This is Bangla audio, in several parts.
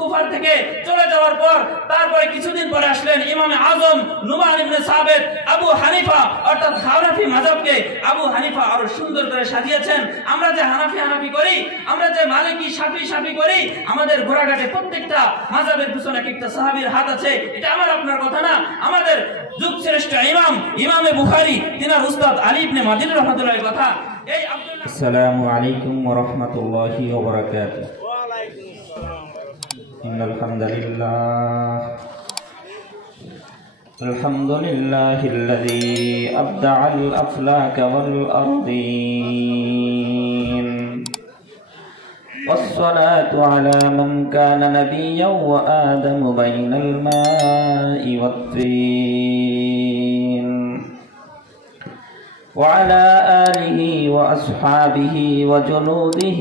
কুফার থেকে চলে যাওয়ার পর তারপরে কিছুদিন পরে আসলেন ইমামে আজম নুমান ইবনে সাবিত আবু হানিফা, অর্থাৎ হানাফি মাযহাবকে আবু হানিফা আরো সুন্দর করে সাজিয়েছেন। আমরা যে হানাফি করি, আমরা যে মালিকি শাফি করি, আমাদের ঘোড়াঘাটে প্রত্যেকটা মাযহাবের পিছনে একটা সাহাবীর হাত আছে। এটা আমার আপনার কথা না, আমাদের যুগ শ্রেষ্ঠ ইমামে বুখারী তিনার উস্তাদ আলী ইবনে মাদিনী রাহমাতুল্লাহির কথা। এই আব্দুল্লাহ। আসসালামু আলাইকুম ওয়া রাহমাতুল্লাহি ওয়া বারাকাতুহু। ওয়া আলাইকুম আসসালাম। ইন্নাল হামদালিল্লাহ আলহামদুলিল্লাহিল্লাযী আবদাআল আফলাকা ওয়াল আরদিন والصلاة على من كان نبيا وآدم بين الماء والطين وعلى آله وأصحابه وجنوده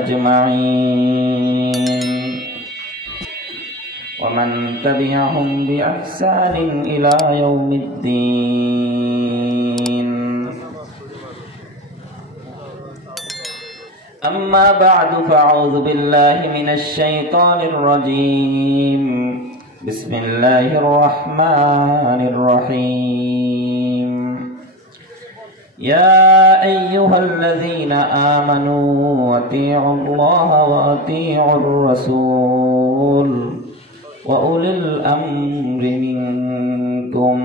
أجمعين ومن تبعهم بإحسان إلى يوم الدين. أما بعد فأعوذ بالله من الشيطان الرجيم. بسم الله الرحمن الرحيم. يا أيها الذين آمنوا أطيعوا الله وأطيعوا الرسول وأولي الأمر منكم.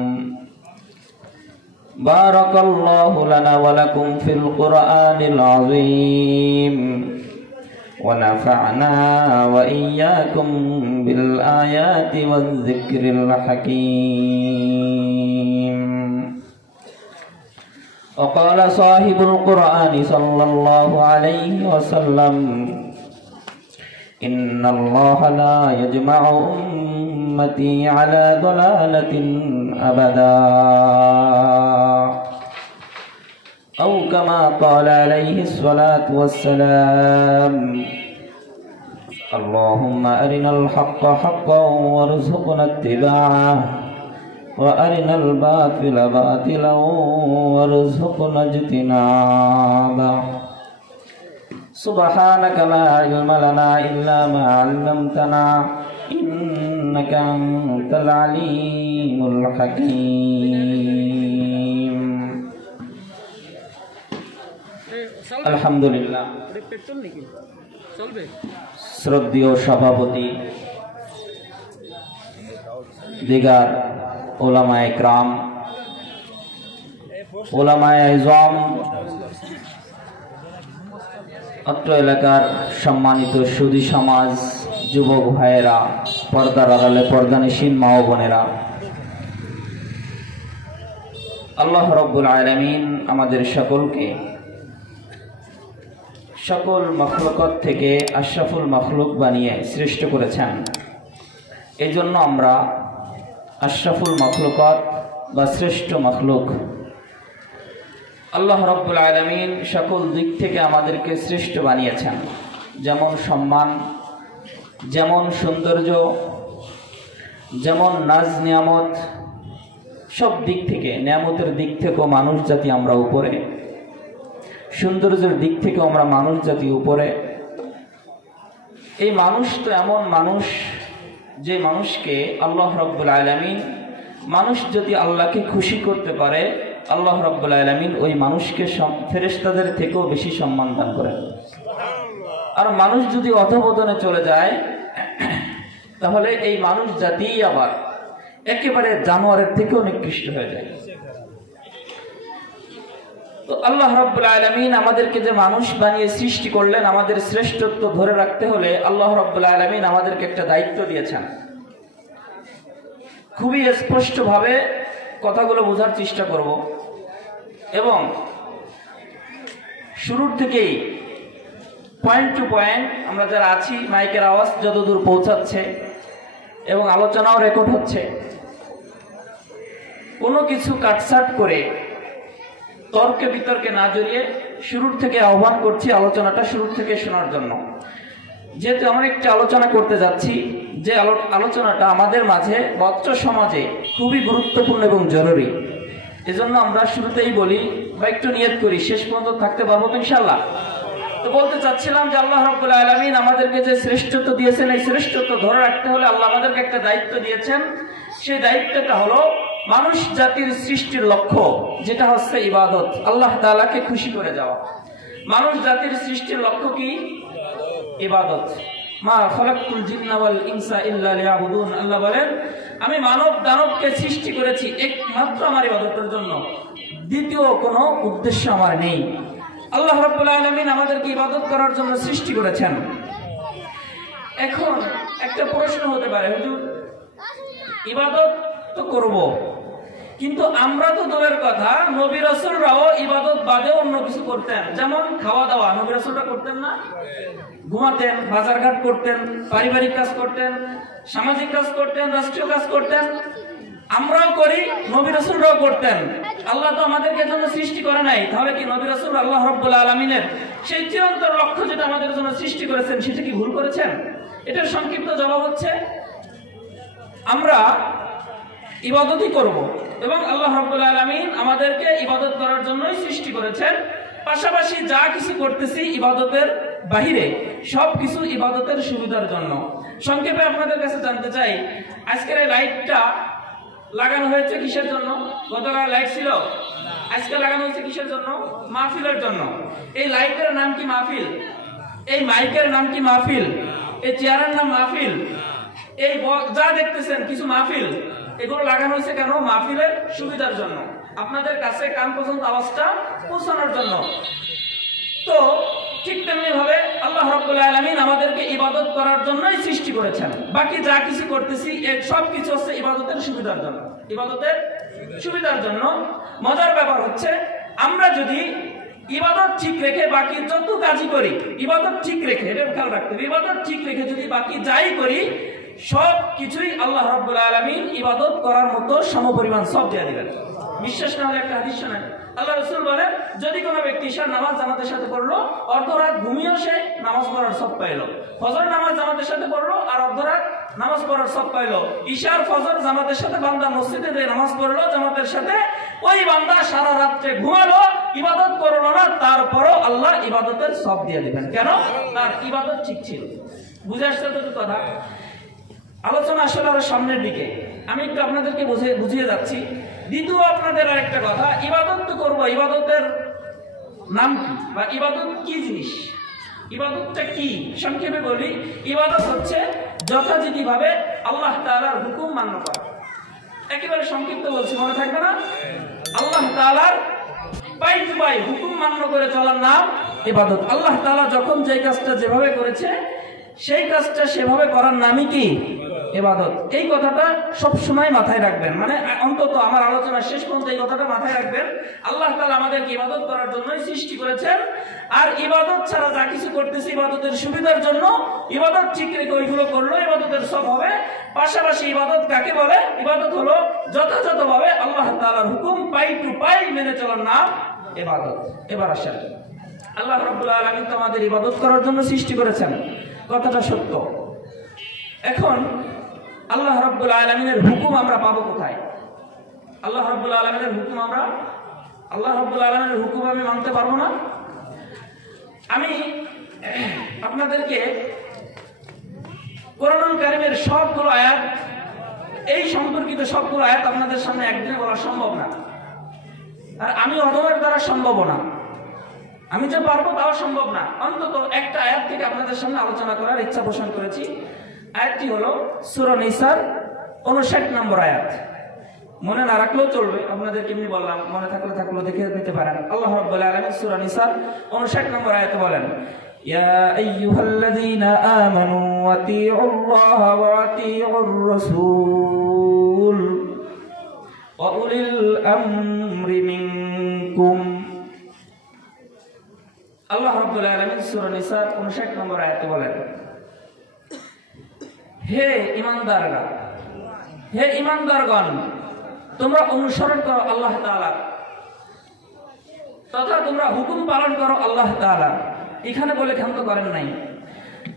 بارك الله لنا ولكم في القرآن العظيم ونفعنا وإياكم بالآيات والذكر الحكيم. وقال صاحب القرآن صلى الله عليه وسلم إن الله لا يجمع أمتي على ضلالة أبدا أو كما قال عليه الصلاة والسلام. اللهم أرنا الحق حقا وارزقنا اتباعه وأرنا الباطل باطلا وارزقنا اجتنابه. سبحانك لا علم لنا إلا ما علمتنا إنك أنت العليم الحكيم. الحمد لله. শ্রদ্ধেয় সভাপতি, দিগার উলামায়ে কেরাম, উলামায়ে আযম, অত্র এলাকার সম্মানিত সুধী সমাজ, যুবক ভাইয়েরা, পর্দার আড়ালে পর্দানিশীন মা ও বোনেরা, আল্লাহ রাব্বুল আলামিন আমাদের সকলকে সকল মখলুকাত থেকে আশরাফুল মখলুক বানিয়ে সৃষ্টি করেছেন। এই জন্য আমরা আশরাফুল মখলুকাত বা শ্রেষ্ঠ মখলুক। আল্লাহ রাব্বুল আলামিন সকল দিক থেকে আমাদেরকে শ্রেষ্ঠ বানিয়েছেন, যেমন সম্মান, যেমন সৌন্দর্য, যেমন নাজ নিয়ামত, সব দিক থেকে, নিয়ামতের দিক থেকেও মানুষ জাতি আমরা উপরে, সৌন্দর্যের দিক থেকেও আমরা মানুষ জাতি উপরে। এই মানুষ তো এমন মানুষ যে মানুষকে আল্লাহ রাব্বুল আলামিন, মানুষ যদি আল্লাহকে খুশি করতে পারে, আল্লাহ রাব্বুল আলামিন ওই মানুষকে ফেরেশতাদের থেকেও বেশি সম্মান দান করেন। আর মানুষ যদি অধঃপতনে চলে যায়, তাহলে এই মানুষ জাতি আবার একেবারে জানোয়ারের থেকেও নিকৃষ্ট হয়ে যায়। তো আল্লাহ রাব্বুল আলামিন আমাদেরকে যে মানুষ বানিয়ে সৃষ্টি করলেন, আমাদের শ্রেষ্ঠত্ব ধরে রাখতে হলে আল্লাহ রাব্বুল আলামিন আমাদেরকে একটা দায়িত্ব দিয়েছেন। খুবই স্পষ্টভাবে কথাগুলো বোঝার চেষ্টা করব এবং শুরুর থেকেই পয়েন্ট টু পয়েন্ট আমরা যারা আছি, মাইকের আওয়াজ যতদূর পৌঁছাচ্ছে এবং আলোচনাও রেকর্ড হচ্ছে, কোনো কিছু কাটছাট করে তর্কে বিতর্কে না জড়িয়ে শুরুর থেকে আহ্বান করছি আলোচনাটা শুরুর থেকে শোনার জন্য। যেহেতু আমরা একটা আলোচনা করতে যাচ্ছি, যে আলোচনাটা আমাদের মাঝে বচ্চ সমাজে খুবই গুরুত্বপূর্ণ এবং জরুরি, এজন্য আমরা শুরুতেই বলি বা একটু নিয়ত করি, শেষ পর্যন্ত থাকতে পারবো তো ইনশাআল্লাহ? তো বলতে চাচ্ছিলাম যে আল্লাহ রাব্বুল আলামিন আমাদেরকে যে শ্রেষ্ঠত্ব দিয়েছেন, এই শ্রেষ্ঠত্ব ধরে রাখতে হলে আল্লাহ আমাদেরকে একটা দায়িত্ব দিয়েছেন। সেই দায়িত্বটা হলো মানুষ জাতির সৃষ্টির লক্ষ্য, যেটা হচ্ছে ইবাদত, আল্লাহ তাআলাকে খুশি করে যাওয়া। মানুষ জাতির সৃষ্টির লক্ষ্য কি? ইবাদত। মা খালাকতুল জিন্না ওয়াল ইনসা ইল্লা লিয়াবুদুন। আল্লাহ বলেন, আমি মানব দানবকে সৃষ্টি করেছি একমাত্র আমার ইবাদতের জন্য, দ্বিতীয় কোনো উদ্দেশ্য আমার নেই। আল্লাহ রাব্বুল আলামিন আমাদেরকে ইবাদত করার জন্য সৃষ্টি করেছেন। এখন একটা প্রশ্ন হতে পারে, হুজুর ইবাদত তো করব, কিন্তু আমরা তো দূরের কথা, নবী রাসূলরাও ইবাদত বাদে অন্য কিছু করতেন, যেমন খাওয়া দাওয়া। নবী রাসূলরা করতেন না? ঘুমাতেন, বাজারঘাট করতেন, পারিবারিক কাজ করতেন, সামাজিক কাজ করতেন, রাষ্ট্রীয় কাজ করতেন। আমরাও করি, নবী রাসূলরাও করতেন। আল্লাহ তো আমাদেরকে জন্য সৃষ্টি করে নাই, তাহলে কি নবী রাসূল আল্লাহ রাব্বুল আলামিনের সেই চিরন্তন লক্ষ্য যেটা আমাদের জন্য সৃষ্টি করেছেন সেটা কি ভুল করেছেন? এটার সংক্ষিপ্ত জবাব হচ্ছে আমরা ইবাদতই করব, এবং আল্লাহ রাব্বুল আলামিন আমাদেরকে ইবাদত করার জন্যই সৃষ্টি করেছেন। পাশাপাশি যা কিছু করতেছি ইবাদতের বাহিরে, সব কিছু ইবাদতের সুবিধার জন্য। সংক্ষেপে আপনাদের কাছে জানতে চাই, আজকের এই লাইটটা লাগানো হয়েছে কিসের জন্য? গতকাল লাইট ছিল, আজকে লাগানো হয়েছে কিসের জন্য? মাহফিলের জন্য। এই লাইটের নাম কি মাহফিল, এই মাইকের নাম কি মাহফিল, এই চেয়ারের নাম মাহফিল, এই যা দেখতেছেন কিছু মাহফিল। এগুলো লাগানো হয়েছে কেন? মাহফিলের সুবিধার জন্য, আপনাদের কাছে কান পর্যন্ত আওয়াজটা পৌঁছানোর জন্য। তো ঠিক তেমনি ভাবে আল্লাহ রাব্বুল আলামিন আমাদেরকে ইবাদত করার জন্যই সৃষ্টি করেছেন। বাকি যা কিছু করতেছি সব কিছু হচ্ছে ইবাদতের সুবিধার জন্য, ইবাদতের সুবিধার জন্য। মজার ব্যাপার হচ্ছে, আমরা যদি ইবাদত ঠিক রেখে বাকি যত কাজই করি, ইবাদত ঠিক রেখে, এটা খেয়াল রাখতে হবে, ইবাদত ঠিক রেখে যদি বাকি যাই করি, সব কিছুই আল্লাহ রাব্বুল আলামিন ইবাদত করার মতো সমপরিমাণ সব দিয়ে দিবেন। বিশ্বাস না হলে একটা হাদিস শোনেন। আল্লাহ রাসূল বলেন, যদি কোনো ব্যক্তি ঈশার নামাজ জামাতের সাথে পড়লো, অর্ধরাত ঘুমিয়েও সে নামাজ পড়ার সব পাইলো। ফজর নামাজ জামাতের সাথে পড়লো আর অর্ধরাত নামাজ পড়ার সব পাইলো। ঈশার ফজর জামাতের সাথে বান্দা মসজিদে যে নামাজ পড়লো জামাতের সাথে, ওই বান্দা সারা রাত্রে ঘুমালো, ইবাদত করলো না, তারপরও আল্লাহ ইবাদতের সব দিয়ে দিবেন। কেন? তার ইবাদত ঠিক ছিল। বুঝে আসছে তো কথা? আলোচনা আসলে আরো সামনের দিকে, আমি একটু আপনাদেরকে বুঝিয়ে যাচ্ছি। দ্বিতীয় আপনাদের আরেকটা কথা, ইবাদত তো করবো, ইবাদতের নাম কি বা ইবাদত কি জিনিস, ইবাদতটা কি? সংক্ষেপে বলি, ইবাদত হচ্ছে যথাযথভাবে আল্লাহ তাআলার হুকুম মান্য করা। একেবারে সংক্ষিপ্ত বলছি, মনে থাকবে না? আল্লাহ তাআলার বাই টু বাই হুকুম মান্য করে চলার নাম ইবাদত। আল্লাহ তাআলা যখন যে কাজটা যেভাবে করেছে, সেই কাজটা সেভাবে করার নামই কি? ইবাদত। এই কথাটা সব সময় মাথায় রাখবেন, মানে অন্তত আমার আলোচনা শেষ পর্যন্ত এই কথাটা মাথায় রাখবেন। আল্লাহ তাআলা আমাদেরকে ইবাদত করার জন্যই সৃষ্টি করেছেন, আর ইবাদত ছাড়া যা কিছু করতেছি ইবাদতের সুবিধার জন্য, ইবাদত ঠিক রেখে ওইগুলো করলো, ইবাদতের সব হবে। পাশাপাশি ইবাদত কাকে বলে? ইবাদত হলো যথাযথভাবে আল্লাহ তাআলার হুকুম পাই টু পাই মেনে চলার নাম ইবাদত। এবার আসেন, আল্লাহ রাব্বুল আলামিন তো আমাদের ইবাদত করার জন্য সৃষ্টি করেছেন, কথাটা সত্য। এখন আল্লাহ রাব্বুল আলামিনের হুকুম আমরা পাবো কোথায়? আল্লাহ রাব্বুল আলামিনের হুকুম আল্লাহ রাব্বুল আলামিনের হুকুম আমি মানতে পারবো না। আমি আপনাদেরকে কোরআনুল কারীমের সবগুলো আয়াত, এই সম্পর্কিত সবগুলো আয়াত আপনাদের সামনে একদিনে বলা সম্ভব না, আর আমি অধমের দ্বারা সম্ভব না, আমি যে পারবো তাও সম্ভব না। অন্তত একটা আয়াত থেকে আপনাদের সামনে আলোচনা করার ইচ্ছা পোষণ করেছি। আয়াতটি হলো সূরা নিসার 59 নম্বর আয়াত। মনে না রাখলেও চলবে, আপনাদেরকে এমনি বললাম, মনে থাকলে দেখে নিতে পারেন। আল্লাহ রাব্বুল আলামিন সূরা নিসার 59 নম্বর আয়াতে বলেন, ইয়া আইয়ুহাল্লাযীনা আমানু আতিউল্লাহ ওয়া আতিউর রাসূল ওয়া উলিল আমরি মিনকুম। আল্লাহ রাব্বুল আলামিন সূরা নিসার 59 নম্বর আয়াতে বলেন, হে ঈমানদাররা, হে ঈমানদারগণ, তোমরা অনুসরণ করো আল্লাহ তাআলা, তথা তোমরা হুকুম পালন করো আল্লাহ তাআলা। এখানে বলে ক্ষান্ত করেন নাই,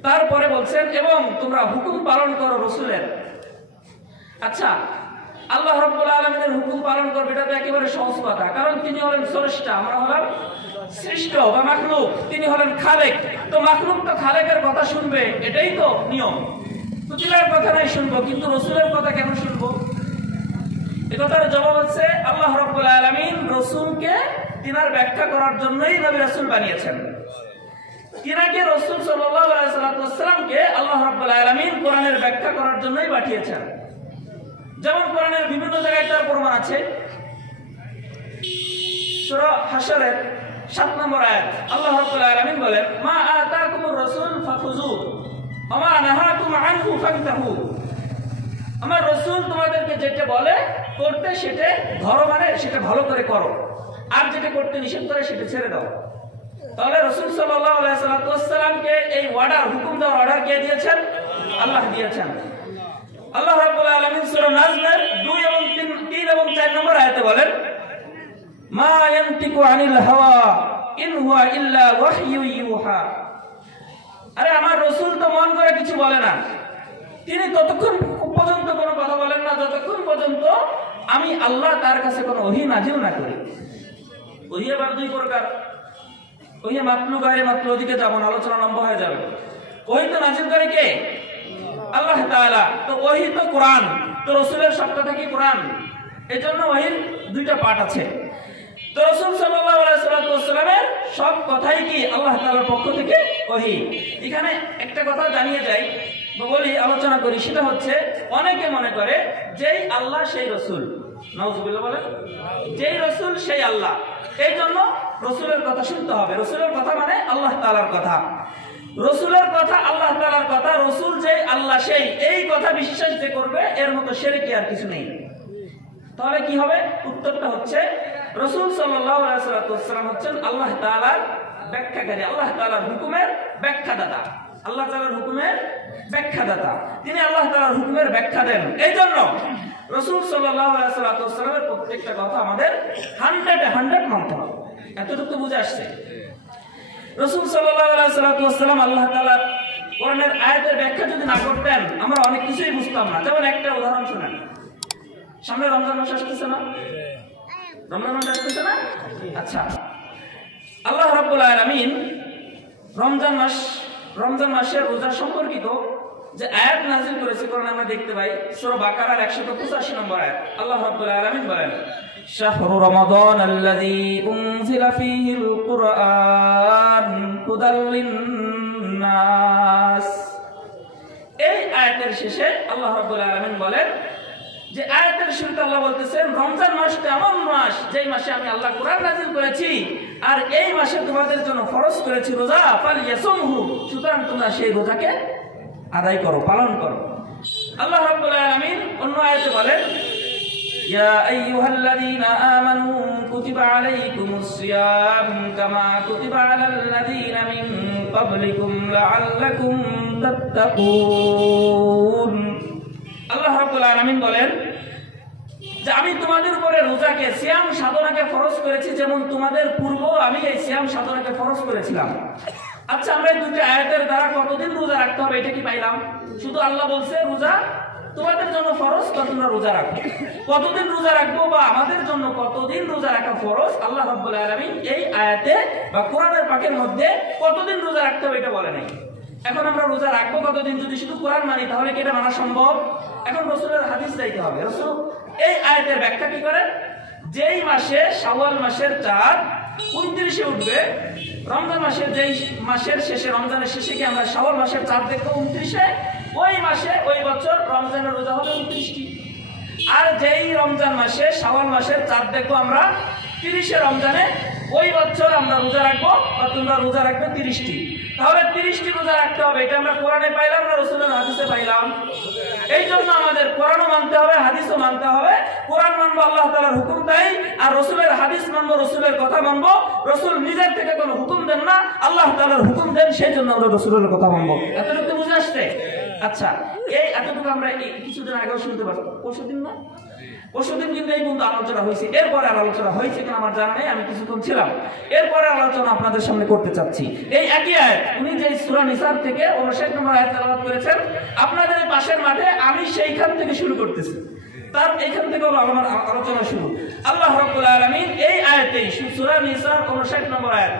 তারপরে বলছেন এবং তোমরা হুকুম পালন করো রাসূলের। আচ্ছা, আল্লাহ রাব্বুল আলামিনের হুকুম পালন করবে, এটা তো একেবারে সহজ কথা, কারণ তিনি হলেন স্রষ্টা, আমরা হলাম সৃষ্ট বা মাখলুক, তিনি হলেন খালেক। তো মাখলুক তো খালেকের কথা শুনবে, এটাই তো নিয়ম। তো তিনার কথা নাই শুনবো, কিন্তু রসুলের কথা কেন শুনবো? এ কথার জবাব হচ্ছে আল্লাহ রাব্বুল আলামিন রসুলকে তিনার ব্যাখ্যা করার জন্যই নবী রাসূল বানিয়েছেন। তিনাকে রাসূল সাল্লাল্লাহু আলাইহি ওয়াসাল্লামকে আল্লাহ রাব্বুল আলামিন কোরআনের ব্যাখ্যা করার জন্যই পাঠিয়েছেন। যেমন কোরআনের বিভিন্ন জায়গায় তার প্রমাণ আছে। সূরা হাশরের 7 নম্বর আয়াত আল্লাহ রাব্বুল আলামিন বলেন, মা আতাকুমুর রাসূল ফাখুযু ওয়া মা নাহাকুম আনহু ফান্তাহু। আমার রাসূল তোমাদেরকে যেটা বলে করতে সেটা ধরো, মানে সেটা ভালো করে করো, আর যেটা করতে নিষেধ করে সেটা ছেড়ে দাও। তাহলে রাসূল সাল্লাল্লাহু আলাইহি ওয়াসাল্লামকে এই অর্ডার, হুকুম দেওয়ার অর্ডার কে দিয়েছেন? আল্লাহ দিয়েছেন। আল্লাহ রাব্বুল আলামিন সূরা নাজমের 2 এবং 3 এবং 4 নম্বর আয়াতে বলেন, মা ইয়ানতিকু আনিল হাওয়া ইন হুয়া ইল্লা ওয়াহয়ু ইউহা। আরে আমার রাসূল তো মন করে কিছু বলে না, তিনি ততক্ষণ পর্যন্ত কোনো কথা বলেন না যতক্ষণ পর্যন্ত আমি আল্লাহ তার কাছে কোনো ওহী নাজিল না করি। ওহী আবার দুই প্রকার, ওহী মাতলু গায়রে মাতলু, ওদিকে যাব না, আলোচনা লম্বা হয়ে যাবে। ওহী তো নাজিল করে কে? আল্লাহ তাআলা। তো ওহী তো কোরআন, তো রাসূলের সব কথা কি কোরআন? এজন্য ওহীর দুইটা পার্ট আছে। তো রাসূল সাল্লাল্লাহু আলাইহি ওয়াসাল্লামের সব কথাই কি আল্লাহ তাআলার পক্ষ থেকে ওহী। এখানে একটা কথা জানিয়ে যাই বা বলি, আলোচনা করি, সেটা হচ্ছে অনেকে মনে করে যেই আল্লাহ সেই রাসূল। নাউযুবিল্লাহ বলেন, যেই রাসূল সেই আল্লাহ, এই জন্য রাসূলের কথা শুনতে হবে। রাসূলের কথা মানে আল্লাহ তাআলার কথা, রাসূলের কথা আল্লাহ তাআলার কথা, রাসূল যেই আল্লাহ সেই, এই কথা বিশ্বাস যে করবে এর মতো শিরকি আর কিছু নেই। তাহলে কি হবে? উত্তরটা হচ্ছে রাসূল সাল্লাল্লাহু আলাইহি ওয়াসাল্লাম হচ্ছেন আল্লাহ তাআলার ব্যাখ্যাকারী, আল্লাহ তাআলার হুকুমের ব্যাখ্যাদাতা, আল্লাহ তাআলার হুকুমের ব্যাখ্যাদাতা। তিনি আল্লাহ তাআলার হুকুমের ব্যাখ্যা দেন। এই জন্য রাসূল সাল্লাল্লাহু আলাইহি ওয়াসাল্লামের প্রত্যেকটা কথা আমাদের 100 মানতে হবে। এতটুকু বুঝে আসছে? রাসূল সাল্লাল্লাহু আলাইহি ওয়াসাল্লাম আল্লাহ তাআলার কোরআনের আয়াতের ব্যাখ্যা যদি না করতেন আমরা অনেক কিছুই বুঝতাম না। যেমন একটা উদাহরণ শুনেন, সামনে রমজান মাস আসতেছে না? রমজান মাস আসতেছে না? আচ্ছা, আল্লাহ রাব্বুল আলামিন রমজান মাসের রোজা সম্পর্কিত যে আয়াত নাযিল করেছে কোরআনে আমরা দেখতে পাই, সূরা বাকারার 185 নম্বর আয়াত। আল্লাহ রাব্বুল আলামিন বলেন, শাহরু রমাদান আল্লাযী উনজিলা ফীহিল কুরআন হুদাল লিন-নাস। এই আয়াতের শেষে আল্লাহ রাব্বুল আলামিন বলেন যে আয়াতের শুরুতে আল্লাহ বলতেছেন, রমজান মাসটা এমন মাস যেই মাসে আমি আল্লাহ কোরআন নাযিল করেছি, আর এই মাসে তোমাদের জন্য ফরজ করেছি রোজা, ফালইয়াসুমহু, সুতরাং তোমরা সেই রোজাকে আদায় করো, পালন করো। আল্লাহ রাব্বুল আলামিন অন্য আয়াতে বলেন, ইয়া আইয়ুহাল্লাযীনা আমানু কুতিবা আলাইকুমুস সিয়াম কামা কুতিবা আলাল লাযীনা মিন ক্বাবলিকুম লাআল্লাকুম তাত্তাকুন। আল্লাহ রাব্বুল আলামিন বলেন যে আমি তোমাদের উপরে রোজাকে, সিয়াম সাধনাকে ফরজ করেছি, যেমন তোমাদের পূর্ব আমি এই সিয়াম সাধনাকে ফরজ করেছিলাম। আচ্ছা, আমরা এই দুটো আয়াতের দ্বারা কতদিন রোজা রাখতে হবে এটা কি পাইলাম? শুধু আল্লাহ বলছে রোজা তোমাদের জন্য ফরজ, তোমরা রোজা রাখো। কতদিন রোজা রাখবো বা আমাদের জন্য কতদিন রোজা রাখা ফরজ, আল্লাহ রাব্বুল আলামিন এই আয়াতে বা কোরআনের পাকের মধ্যে কতদিন রোজা রাখতে হবে এটা বলে নাই। এখন আমরা রোজা রাখবো কতদিন? যদি শুধু কোরআন মানি তাহলে কি এটা মানা সম্ভব? এখন রাসূলের হাদিস চাইতে হবে। রাসূল এই আয়াতের ব্যাখ্যা কি করেন? যেই মাসে শাওয়াল মাসের চাঁদ 29-এ উঠবে, রমজান মাসের যেই মাসের শেষে, রমজানের শেষে কি আমরা শাওয়াল মাসের চাঁদ দেখবো 29-এ, ওই মাসে ওই বছর রমজানের রোজা হবে 29টি। আর যেই রমজান মাসে শাওয়াল মাসের চাঁদ দেখবো আমরা 30-এ রমজানে, ওই বছর আমরা রোজা রাখবো বা তোমরা রোজা রাখবে 30টি। তাহলে 30টি রোজা রাখতে হবে, এটা আমরা কোরআনে পাইলাম না রাসূলের হাদিসে পাইলাম? এই জন্য আমাদের কোরআনও মানতে হবে, হাদিসও মানতে হবে। কোরআন মানবো আল্লাহ তাআলার হুকুম তাই, আর রাসূলের হাদিস মানবো, রাসূলের কথা মানবো। রাসূল নিজের থেকে কোনো হুকুম দেন না, আল্লাহ তাআলার হুকুম দেন, সেই জন্য আমরা রাসূলের কথা মানবো। এতটুকু বুঝে আসছে? আচ্ছা, এই এতটুকু আমরা কিছুদিন আগেও শুনতে পারতাম, পরশুদিন কিন্তু এই পর্যন্ত আলোচনা হয়েছে। এরপরে আর আলোচনা হয়েছে কিনা আমার জানা নেই, আমি কিছুক্ষণ ছিলাম। এরপরে আলোচনা আপনাদের সামনে করতে চাচ্ছি। এই একই আয়াত উনি যে সূরা নিসার থেকে 59 নম্বর আয়াত তেলাওয়াত করেছেন, আপনাদের পাশের মাঠে আমি সেইখান থেকে শুরু করতেছি। তার এখান থেকে হলো আমার আলোচনা শুরু। আল্লাহ রাব্বুল আলামিন এই আয়াতেই সূরা নিসার 59 নম্বর আয়াত,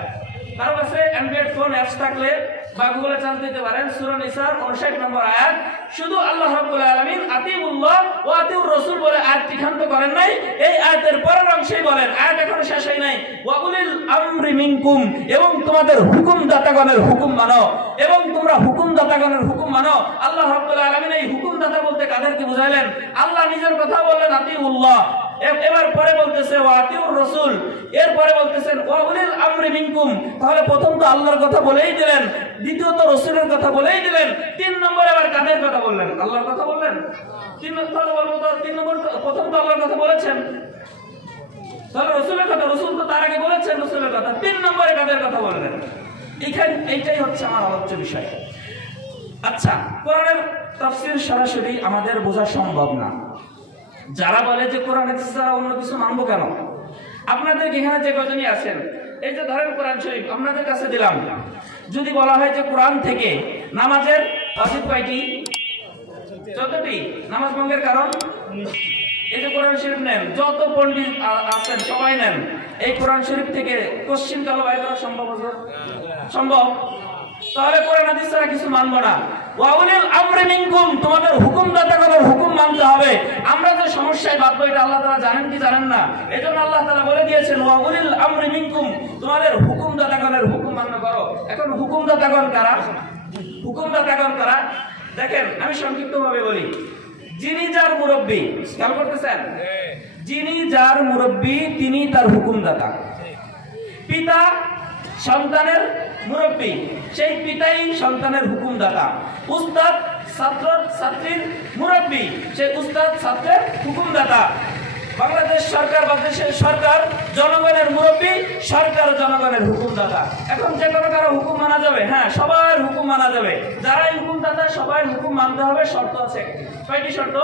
কারো কাছে অ্যান্ড্রয়েড ফোন অ্যাপস থাকলে বা গুগলে চার্জ দিতে পারেন, সূরা নিসার 59 নম্বর আয়াত। শুধু আল্লাহ রাব্বুল আলামিন আতিউল্লাহ ওয়া আতিউর রাসূল বলে আয়াতটি ক্ষান্ত করেন নাই, এই আয়াতের পরের অংশেই বলেন, আয়াত এখনো শেষ হয় নাই, ওয়া উলিল আমরি মিনকুম, এবং তোমাদের হুকুমদাতাগণের হুকুম মানো, এবং তোমরা হুকুমদাতাগণের হুকুম মানো। আল্লাহ রাব্বুল আলামিন এই হুকুমদাতা বলতে কাদেরকে বুঝাইলেন? আল্লাহ নিজের কথা বললেন আতিউল্লাহ, এবার পরে বলতেছে ওয়া আতিউর রাসূল, এরপরে বলতেছেন ওয়া উলিল আমরি মিনকুম। তাহলে প্রথম তো আল্লাহর কথা বলেই দিলেন, দ্বিতীয়ত রাসূলের কথা বলেই দিলেন, 3 নম্বরে আবার কাদের কথা বললেন? আল্লাহর কথা বললেন। 3 নম্বর বলবো তো 3 নম্বর, প্রথম তো আল্লাহর কথা বলেছেন, তাহলে রাসূলের কথা, রাসূল তো তার আগে বলেছেন রাসূলের কথা, 3 নম্বরে কাদের কথা বললেন? এইটাই হচ্ছে আমার আলোচ্য বিষয়। আচ্ছা, কোরআনের তাফসীর সরাসরি আমাদের বোঝা সম্ভব না। যারা বলে যে কোরআন হাদিস ছাড়া অন্য কিছু মানবো কেন, আপনাদের এখানে যে কজনই আছেন, এই যে ধরেন কোরআন শরীফ আপনাদের কাছে দিলাম, যদি বলা হয় যে কোরআন থেকে নামাজের ওয়াজিব কয়টি? 14টি। নামাজ ভঙ্গের কারণ? এই যে কোরআন শরীফ নেন, যত পণ্ডিত আছেন সবাই নেন, এই কোরআন শরীফ থেকে কোশ্চিন কালো বাইর করা সম্ভব? সম্ভব। তাহলে কোরআন হাদিস ছাড়া কিছু মানবো না। ওয়া উলিল আমরি মিনকুম, তোমাদের হুকুমদাতাগণের হুকুম মানতে হবে। আমরা যে সমস্যায় বাঁধবো এটা আল্লাহ তাআলা জানেন কি জানেন না? এজন্য আল্লাহ তাআলা বলে দিয়েছেন ওয়া উলিল আমরি মিনকুম, তোমাদের হুকুমদাতাগণের হুকুম মান্য করো। এখন হুকুমদাতাগণ কারা? হুকুমদাতাগণ কারা? দেখেন, আমি সংক্ষিপ্তভাবে বলি। যিনি যার মুরব্বী, খেয়াল করতেছেন, যিনি যার মুরব্বী তিনি তার হুকুমদাতা। পিতা সন্তানের মুরব্বী, সেই পিতাই সন্তানের হুকুমদাতা। উস্তাদ ছাত্র ছাত্রীর মুরব্বী, সেই উস্তাদ ছাত্রের হুকুমদাতা। বাংলাদেশ সরকার বা দেশের সরকার জনগণের মুরব্বী, সরকার জনগণের হুকুমদাতা। এখন যে কোনো কারো হুকুম মানা যাবে? হ্যাঁ, সবার হুকুম মানা যাবে। যারাই হুকুমদাতা সবাই হুকুম মানতে হবে। শর্ত আছে, কয়টি শর্ত?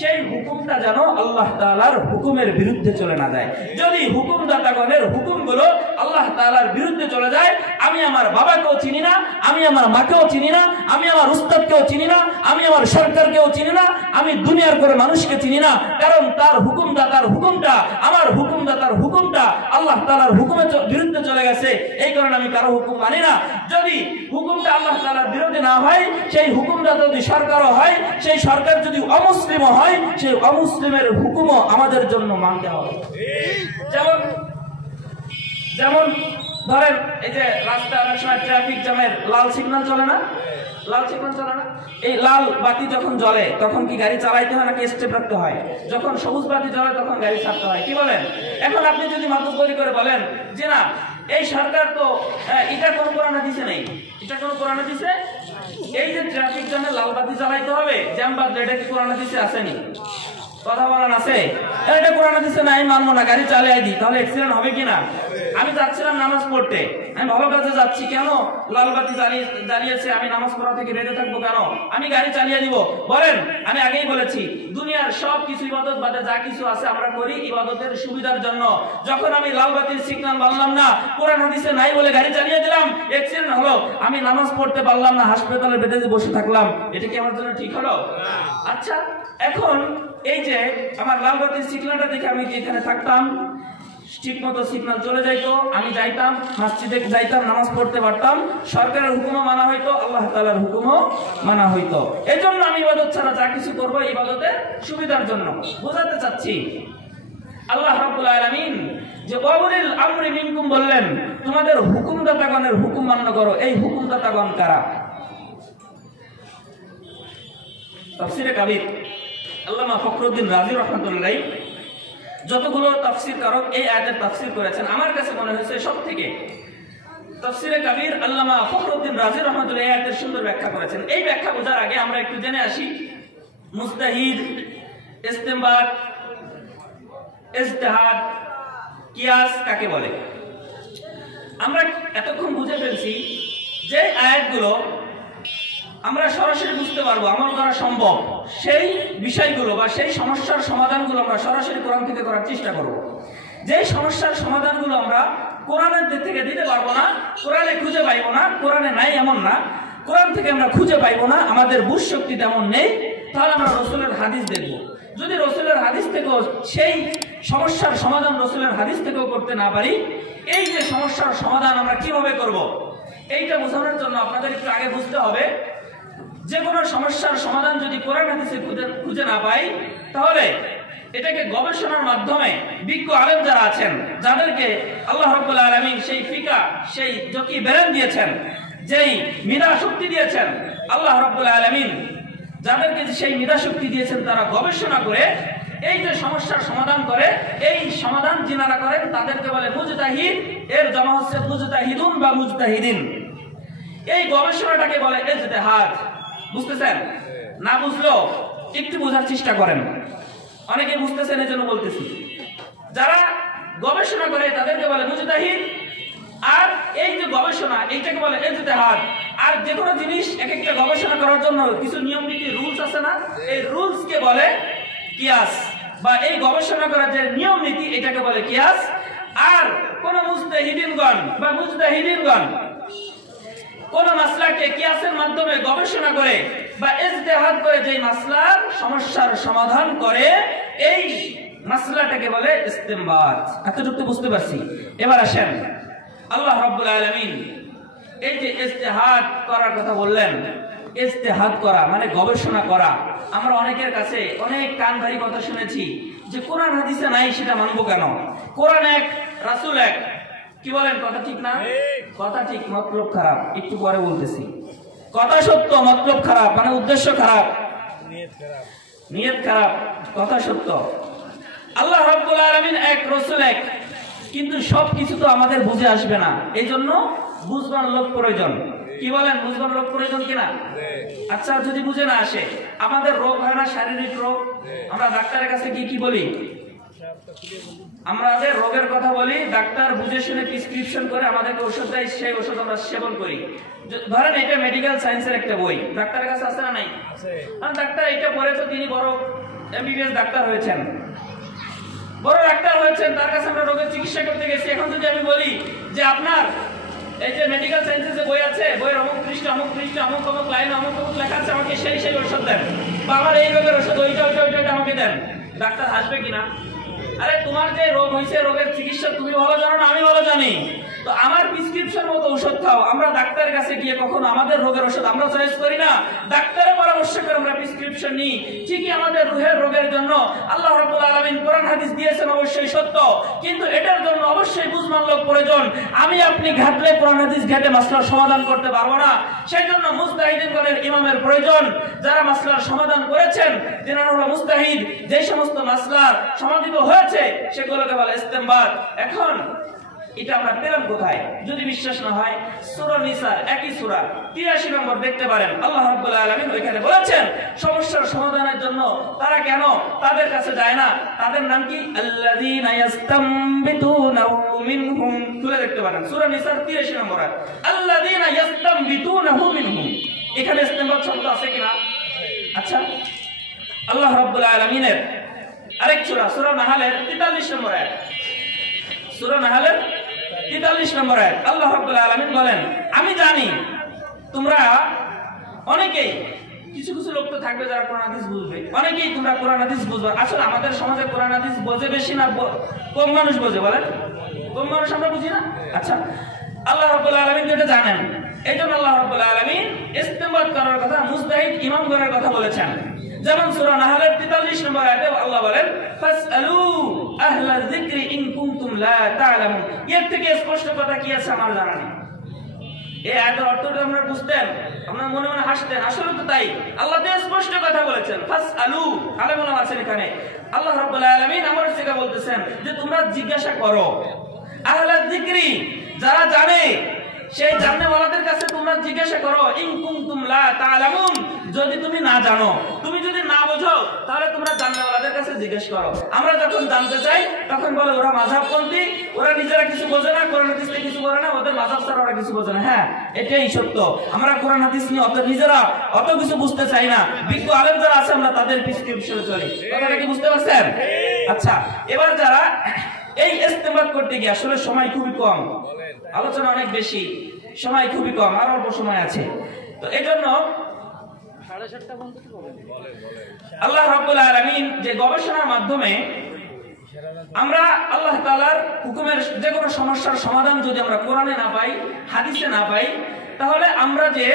সেই হুকুমটা যেন আল্লাহ তাআলার হুকুমের বিরুদ্ধে চলে না যায়। যদি হুকুমদাতাগণের হুকুমগুলো আল্লাহ তাআলার বিরুদ্ধে চলে যায়, আমি আমার বাবাকেও চিনি না, আমি আমার মাকেও চিনি না, আমি আমার উস্তাদকেও চিনি না, আমি আমার সরকারকেও চিনি না, আমি দুনিয়ার কোনো মানুষকে চিনি না, কারণ তার হুকুমদাতার হুকুমটা, আমার হুকুমদাতার হুকুমটা আল্লাহ তাআলার হুকুমের বিরুদ্ধে চলে গেছে। এই কারণে আমি কারো হুকুম মানি না। যদি হুকুমটা আল্লাহ তাআলার বিরুদ্ধে না হয়, সেই হুকুমদাতা যদি সরকারও হয়, সেই সরকার যদি অমুসলিমও হয়, সেই অমুসলিমের হুকুমও আমাদের জন্য মানতে হবে। যেমন ধরেন, এই যে রাস্তায় অনেক সময় ট্রাফিক জ্যামের লাল সিগন্যাল চলে না? লাল সিগন্যাল চলে না? এই লাল বাতি যখন জ্বলে তখন কি গাড়ি চালাইতে হয় নাকি স্টেপ রাখতে হয়? যখন সবুজ বাতি জ্বলে তখন গাড়ি ছাড়তে হয়। কি বলেন? এখন আপনি যদি মাতুব্বরি করে বলেন যে না, এই সরকার তো এটা কোনো কোরআন হাদিসে নেই, এটা কোনো কোরআন হাদিসে, এই যে ট্রাফিক জ্যামে লাল বাতি জ্বালাইতে হবে, জ্যাম বাদ, এটা কি কোরআন হাদিসে আসেনি? কথা বলেন আছে? এটা কোরআন হাদিসে নাই, মানবো না, গাড়ি চালিয়ে দিই, তাহলে অ্যাক্সিডেন্ট হবে কিনা? আমি যাচ্ছিলাম নামাজ পড়তে, আমি ভালো কাজে যাচ্ছি, কেন লাল বাতি জ্বালিয়েছে, আমি নামাজ পড়া থেকে বেঁধে থাকবো কেন? আমি গাড়ি চালিয়ে দিব। বলেন, আমি আগেই বলেছি দুনিয়ার সব কিছু ইবাদত বাদে যা কিছু আছে আমরা করি ইবাদতের সুবিধার জন্য। যখন আমি লাল বাতির সিগন্যাল মানলাম না, কোরআন হাদিসে নাই বলে গাড়ি চালিয়ে দিলাম, অ্যাক্সিডেন্ট হলো, আমি নামাজ পড়তে পারলাম না, হাসপাতালে বেঁধে বসে থাকলাম, এটা কি আমার জন্য ঠিক হলো? আচ্ছা, এখন এই যে আমার লাল বাতির সিগন্যালটা দেখে আমি যেখানে থাকতাম ঠিক মতো সিগন্যাল চলে যাইতো, আমি যাইতাম, মসজিদে যাইতাম, নামাজ পড়তে পারতাম, সরকারের হুকুমও মানা হইতো, আল্লাহ তাআলার হুকুমও মানা হইতো। এই জন্য আমি ইবাদত ছাড়া যা কিছু করবো ইবাদতের সুবিধার জন্য। বোঝাতে চাচ্ছি, আল্লাহ রাব্বুল আলামিন যে ওয়া উলিল আমরি মিনকুম বললেন, তোমাদের হুকুমদাতাগণের হুকুম মান্য করো। এই হুকুমদাতাগণ কারা? তাফসীরে কাবীর আল্লামা ফখরুদ্দিন রাজি রাহমাতুল্লাহ যতগুলো তাফসীর কারক এই আয়াতের তাফসীর করেছেন, আমার কাছে মনে হয়েছে সবথেকে তাফসীরে কাবীর আল্লামা ফখরুদ্দিন রাজি রাহমাতুল্লাহ এই আয়াতের সুন্দর ব্যাখ্যা করেছেন। এই ব্যাখ্যা বোঝার আগে আমরা একটু জেনে আসি মুস্তাহিদ, ইস্তেমবাত, ইজতিহাদ, কিয়াস কাকে বলে। আমরা এতক্ষণ বুঝে ফেলছি যে আয়াতগুলো আমরা সরাসরি বুঝতে পারবো, আমল করা সম্ভব, সেই বিষয়গুলো বা সেই সমস্যার সমাধানগুলো আমরা সরাসরি কোরআন থেকে করার চেষ্টা করব। যে সমস্যার সমাধানগুলো আমরা কোরআনের থেকে দিতে পারবো না, কোরআনে খুঁজে পাইবো না, কোরআনে নাই এমন না, কোরআন থেকে আমরা খুঁজে পাইবো না, আমাদের বুঝ শক্তি তেমন নেই, তাহলে আমরা রাসূলের হাদিস দেখব। যদি রাসূলের হাদিস থেকেও সেই সমস্যার সমাধান রাসূলের হাদিস থেকেও করতে না পারি, এই যে সমস্যার সমাধান আমরা কিভাবে করব, এইটা বোঝানোর জন্য আপনাদের একটু আগে বুঝতে হবে যে কোনো সমস্যার সমাধান যদি কোরআন হাদিসে খুঁজে না পাই, তাহলে এটাকে গবেষণার মাধ্যমে বিজ্ঞ আলেম যারা আছেন, যাদেরকে আল্লাহ রাব্বুল আলামিন সেই ফিকা, সেই জকি বেরেন দিয়েছেন, যেই মেধা শক্তি দিয়েছেন, আল্লাহ রাব্বুল আলামিন যাদেরকে সেই মেধা শক্তি দিয়েছেন, তারা গবেষণা করে এই যে সমস্যার সমাধান করে, এই সমাধান যিনারা করেন তাদেরকে বলে মুজতাহিদ। এর জমা হচ্ছে মুজতাহিদুন বা মুজতাহিদিন। এই গবেষণাটাকে বলে ইজতিহাদ। বুঝতেছেন? না বুঝলেও একটু বোঝার চেষ্টা করেন, অনেকে বুঝতেছেন এজন্য বলতেছি। যারা গবেষণা করে তাদেরকে বলে মুজতাহিদ, আর এই যে গবেষণা এইটাকে বলে ইজতিহাদ। আর যে কোনো জিনিস এক একটা গবেষণা করার জন্য কিছু নিয়ম নীতি রুলস আছে না, এই রুলস কে বলে কিয়াস, বা এই গবেষণা করার যে নিয়ম নীতি এটাকে বলে কিয়াস। আর কোন মুজতাহিদিনগণ বা মুজতাহিদিনগণ কোন মাসলাকে কিয়াসের মাধ্যমে গবেষণা করে বা ইজতিহাদ করে যে মাসলার সমস্যার সমাধান করে, এই মাসলাটাকে বলে ইস্তেমবাত। এতটুকু বুঝতে পারছি? এবার আসেন, আল্লাহ রাব্বুল আলামিন এই যে ইজতিহাদ করার কথা বললেন, ইজতিহাদ করা মানে গবেষণা করা। আমরা অনেকের কাছে অনেক কানভারি কথা শুনেছি যে কোরআন হাদিসে নাই, সেটা মানবো কেন? কোরআন এক, রাসূল এক। কি বলেন? কথা ঠিক না? কথা ঠিক, মতলব খারাপ। একটু পরে বলতেছি। কথা সত্য, মতলব খারাপ, মানে উদ্দেশ্য খারাপ, নিয়ত খারাপ, কথা সত্য। আল্লাহ রাব্বুল আলামিন এক, রাসূল এক, কিন্তু সবকিছু তো আমাদের বুঝে আসবে না, এই জন্য বুঝবার লোক প্রয়োজন। কি বলেন? বুঝবার লোক প্রয়োজন কিনা? আচ্ছা, যদি বুঝে না আসে, আমাদের রোগ হয় না, শারীরিক রোগ, আমরা ডাক্তারের কাছে কি বলি? আমাদের রোগের কথা বলি, ডাক্তার বুঝে শুনে প্রেসক্রিপশন করে আমাদেরকে ওষুধ দেয়, সেই ওষুধ আমরা সেবন করি। ধরেন এটা মেডিকেল সায়েন্সের একটা বই, ডাক্তারের কাছে আছে না নাই? ডাক্তার এটা পড়ে তো তিনি বড় এমবিবিএস ডাক্তার হয়েছেন, বড় ডাক্তার হয়েছেন, তার কাছে আমরা রোগের চিকিৎসা করতে গেছি। এখন যদি আমি বলি যে আপনার এই যে মেডিকেল সায়েন্সের যে বই আছে, বইয়ের অমুক পৃষ্ঠা অমুক পৃষ্ঠা অমুক অমুক লাইন অমুক অমুক লেখা আছে, আমাকে সেই ওষুধ দেন, বা আমার এই রোগের ওষুধ ওইটা আমাকে দেন, ডাক্তার হাসবে কিনা? আরে তোমার যে রোগ হয়েছে, রোগের চিকিৎসা তুমি ভালো জানো না, আমি ভালো জানি, তো আমার প্রেসক্রিপশন মতো ওষুধ খাও। আমরা ডাক্তারের কাছে গিয়ে কখনো আমাদের রোগের ওষুধ আমরা চয়েস করি না, ডাক্তারের পরামর্শ করে আমরা প্রেসক্রিপশন নিই। ঠিকই আমাদের রুহের রোগের জন্য আল্লাহ রাব্বুল আলামিন কোরআন হাদিস দিয়েছেন, অবশ্যই সত্য, কিন্তু এটার জন্য অবশ্যই বুঝমান লোক প্রয়োজন। আমি আপনি ঘাটলে কোরআন হাদিস ঘেটে মাসলার সমাধান করতে পারবো না, সেই জন্য মুজতাহিদিনগণের ইমামের প্রয়োজন, যারা মাসলার সমাধান করেছেন, যিনারা হলো মুজতাহিদ। যে সমস্ত মাসলার সমাধিত হয়েছে সেগুলোকে বলে ইস্তেমবাত। এখন এটা আমরা পেলাম কোথায়? যদি বিশ্বাস না হয়, সূরা নিসার একই সূরা 83 নম্বর দেখতে পারেন। আল্লাহ রাব্বুল আলামিন ওইখানে বলেছেন সমস্যার সমাধানের জন্য তারা কেন তাদের কাছে যায় না। তাদের নাম কি? আল্লাযীনা ইয়াস্তামবিতুনাহু মিনহুম। তুলে দেখতে পারেন সূরা নিসার 83 নম্বর আয়াত, আল্লাযীনা ইয়াস্তামবিতুনাহু মিনহুম। এখানে ইস্তেমবাত শব্দ আছে কিনা? আচ্ছা, আল্লাহ রাব্বুল আলামিনের আরেক সূরা, সূরা নাহলের 43 নম্বর আয়াত, সূরা নাহলের 43 নম্বর আয়াত, আল্লাহ রাব্বুল আলামিন বলেন, আমি জানি তোমরা অনেকেই, কিছু লোক তো থাকবে যারা কোরআন হাদিস বুঝবে, অনেকেই তোমরা কোরআন হাদিস বুঝবে। আসলে আমাদের সমাজে কোরআন হাদিস বোঝে বেশি না কম মানুষ বোঝে? বলেন, কম মানুষ আমরা বুঝি না। আচ্ছা, আল্লাহ রাব্বুল আলামিন যেটা জানেন, এইজন্য আল্লাহ রাব্বুল আলামিন ইস্তেমবাত করার কথা, মুজতাহিদ ইমামগণের কথা বলেছেন। যেমন সূরা নাহলের 43 নম্বর আয়াতে আল্লাহ বলেন, ফাসআলু আহলা যিকরি ইন কুনতুম লা তা'লামুন। এর থেকে স্পষ্ট কথা কি আছে আমার জানা নেই। এই আয়াতের অর্থটা আমরা বুঝতেন, আমরা মনে মনে হাসতেন, আসলে তো তাই। আল্লাহ তো স্পষ্ট কথা বলেছেন, ফাসআলু, আলেমুল আছেন এখানে। আল্লাহ রাব্বুল আলামিন আমার থেকে বলতেছেন যে তোমরা জিজ্ঞাসা করো, আহলা যিকরি, যারা জানে, সেই জানেওয়ালাদের কাছে তোমরা জিজ্ঞাসা করো, ইন কুনতুম লা তা'লামুন, যদি তুমি না জানো, তুমি যদি না বোঝো, তাহলে তোমরা জানেওয়ালাদের কাছে জিজ্ঞেস করো। আমরা যখন জানতে চাই তখন বলে ওরা মাযহাবপন্থী, ওরা নিজেরা কিছু বোঝে না, কোরআন হাদিস নিয়ে কিছু বলে না, ওদের মাযহাব ছাড়া ওরা কিছু বোঝে না। হ্যাঁ, এটাই সত্য। আমরা কোরআন হাদিস নিয়ে নিজেরা অত কিছু বুঝতে চাই না, বিজ্ঞ আলেম যারা আছে আমরা তাদের প্রেসক্রিপশনে চলি। কথাটা কি বুঝতে পারছেন? আচ্ছা, এবার যারা এই ইস্তেমবাত করতে গিয়ে, আসলে সময় খুবই কম, আলোচনা অনেক বেশি, সময় খুবই কম, আর অল্প সময় আছে, তো এই জন্য আল্লাহ রাব্বুল আলামিন যে গবেষণার মাধ্যমে আমরা আল্লাহ তাআলার হুকুমের যে কোনো সমস্যার সমাধান যদি আমরা কোরআনে না পাই, হাদিসে না পাই, তাহলে আমরা যে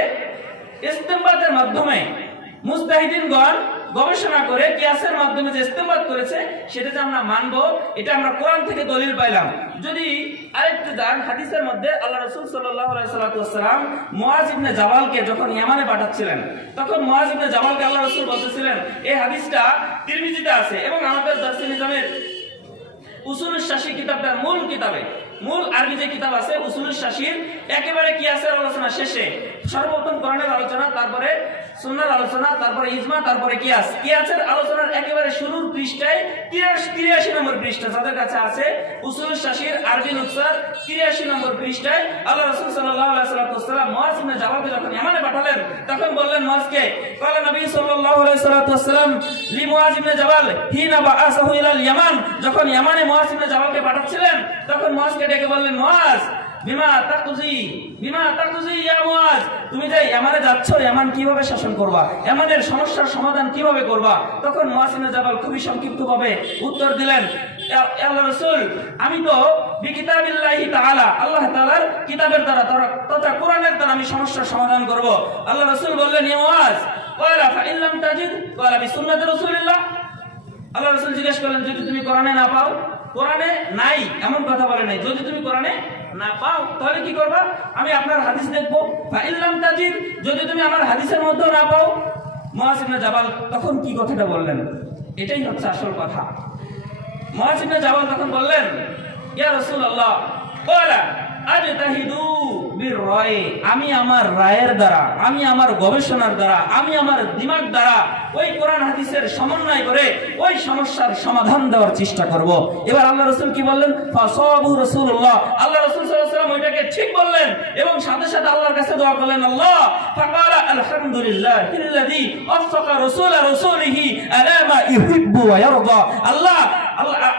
ইস্তেমবাতের মাধ্যমে মুজতাহিদিনগণ গবেষণা করে কিয়াসের মাধ্যমে যে ইস্তেমবাত করেছে সেটা যে আমরা মানবো, এটা আমরা কোরআন থেকে দলিল পাইলাম। যদি আরেকটু যান হাদিসের মধ্যে, আল্লাহ রাসূল সাল্লাল্লাহু আলাইহি ওয়াসাল্লাম মুআজ ইবনে জাবালকে যখন ইয়ামানে পাঠাচ্ছিলেন, তখন মুআজ ইবনে জাবালকে আল্লাহ রাসূল বলতেছিলেন, এই হাদিসটা তিরমিজিতে আছে এবং আমাদের দারসে নিজামের উসুলুশ শাশি কিতাবটার মূল আরবি যে কিতাব আছে উসুলুশ শাশির একেবারে কিয়াসের আলোচনা শেষে সর্বপ্রথম কোরআনের আলোচনা, তারপরে সুন্নাহর আলোচনা, তারপরে ইজমা, তারপরে কিয়াসের আলোচনার একেবারে শুরুর পৃষ্ঠায় 83 নম্বর পৃষ্ঠা, যাদের কাছে আছে উসুলুশ শাশির আরবি নুসখার 83 নম্বর পৃষ্ঠায় আল্লাহ রাসূল সাল্লাল্লাহু আলাইহি ওয়াসাল্লাম মুআজ ইবনে জাবালকে যখন ইয়ামানে পাঠালেন, তখন বললেন মুআজকে, ক্বালা নবী সাল্লাল্লাহু আলাইহি ওয়াসাল্লাম লি মুআজ ইবনে জাবাল হিনা বাআসাহু ইলাল ইয়ামান, যখন ইয়ামানে মুআজ ইবনে জাবালকে পাঠাচ্ছিলেন, তখন মুআজকে ডেকে বললেন, মুআজ বিমা তাকতুজি ইয়া মুআজ, তুমি যে ইয়ামানে যাচ্ছ, ইয়ামান কিভাবে শাসন করবা, ইয়ামানের সমস্যার সমাধান কিভাবে করবা? তখন মুআজ ইবনে জাবাল খুবই সংক্ষিপ্তভাবে উত্তর দিলেন, আল্লাহ রাসূল, আমি তো বিকিতাবিল্লাহি তাআলা, আল্লাহ তাআলার কিতাবের দ্বারা তথা কোরআনের দ্বারা আমি সমস্যার সমাধান করব। আল্লাহ রাসূল বললেন, ইয়া মুআজ, ক্বালা ফাইন লাম তাজিদ ক্বালা বিসুন্নাতি রাসূলিল্লাহ। আল্লাহ রাসূল জিজ্ঞেস করলেন, যদি তুমি কোরআনে না পাও, কোরআনে নাই এমন কথা বলে নাই, যদি তুমি কোরআনে না পাও তাহলে কি করবা? আমি আপনার হাদিস দেখবো। ফাইন লাম তাজিদ, যদি তুমি আমার হাদিসের মধ্যে না পাও। মুআজ ইবনে জাবাল তখন কি কথাটা বললেন, এটাই হচ্ছে আসল কথা। মুআজ ইবনে জাবাল তখন বললেন, ইয়া রাসূলুল্লাহ, ক্বালা আজতাহিদু বিররাই, আমি আমার রায়ের দ্বারা, আমি আমার গবেষণার দ্বারা, আমি আমার দিমাগ দ্বারা ওই কোরআন হাদিসের সমন্বয় করে ওই সমস্যার সমাধান দেওয়ার চেষ্টা করব। এবার আল্লাহ রাসূল কি বললেন? ফাসাবু রাসূলুল্লাহ, আল্লাহ রাসূল সাল্লাল্লাহু আলাইহি ওয়াসাল্লাম ওইটাকে ঠিক বললেন এবং সাথে সাথে আল্লাহর কাছে দোয়া করলেন, আল্লাহ ফাকালা আলহামদুলিল্লাহিল্লাযী ওয়াফাকা রাসূলা রাসূলিহি আলা মা ইউহিব্বু ওয়া ইয়ারদা। আল্লাহ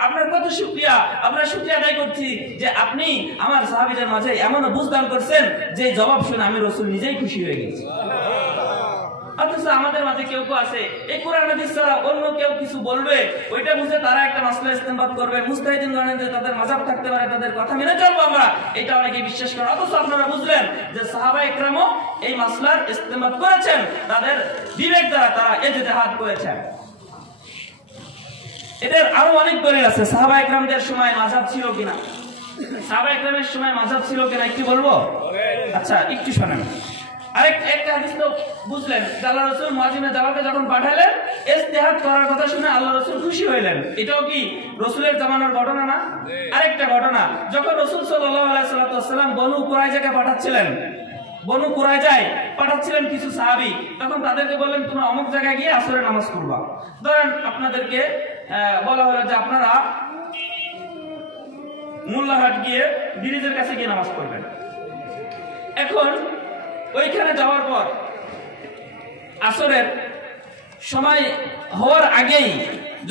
আপনার কত শুকরিয়া, আপনার শুকরিয়া আদায় করছি যে আপনি আমার সাহাবীদের মাঝে এমন বুঝদান করছেন যে জবাব শুনে আমি রাসূল নিজেই খুশি হয়ে গেছি। অথচ আমাদের মাঝে কেউ কেউ আছে, এই কোরআন হাদিস ছাড়া অন্য কেউ কিছু বলবে, ওইটা বুঝে তারা একটা মাসলা ইস্তেমবাত করবে, মুজতাহিদিন গণের যে তাদের মাযহাব থাকতে পারে, তাদের কথা মেনে চলবো আমরা, এটা অনেকে বিশ্বাস করে। অথচ আপনারা বুঝলেন যে সাহাবায়ে কেরামও এই মাসলার ইস্তেমবাত করেছেন, তাদের বিবেক দ্বারা তারা ইজতিহাদ করেছেন। এদের আরো অনেক দলিল আছে। সাহাবায়ে কেরামদের সময় মাযহাব ছিল কিনা, সাহাবায়ে কেরামের সময় মাযহাব ছিল কিনা একটু বলবো? আচ্ছা একটু শুনেন। আরেকটা হাদিস তো বুঝলেন, আল্লাহ রাসূল মুআজ ইবনে জাবালকে যখন পাঠালেন, ইজতিহাদ করার কথা শুনে আল্লাহ রাসূল খুশি হইলেন। এটাও কি রাসূলের জামানার ঘটনা না? আরেকটা ঘটনা, যখন রাসূল সাল্লাল্লাহু আলাইহি ওয়াসাল্লাম বনু কুরাইজাকে পাঠাচ্ছিলেন, বনু কুরাইজায় পাঠাচ্ছিলেন কিছু সাহাবী, তখন তাদেরকে বললেন, তোমরা অমুক জায়গায় গিয়ে আসরের নামাজ পড়বা। ধরেন আপনাদেরকে বলা হলো যে আপনারা মোল্লাহাট গিয়ে ব্রিজের কাছে গিয়ে নামাজ পড়বেন। এখন ওইখানে যাওয়ার পর আসরের সময় হওয়ার আগেই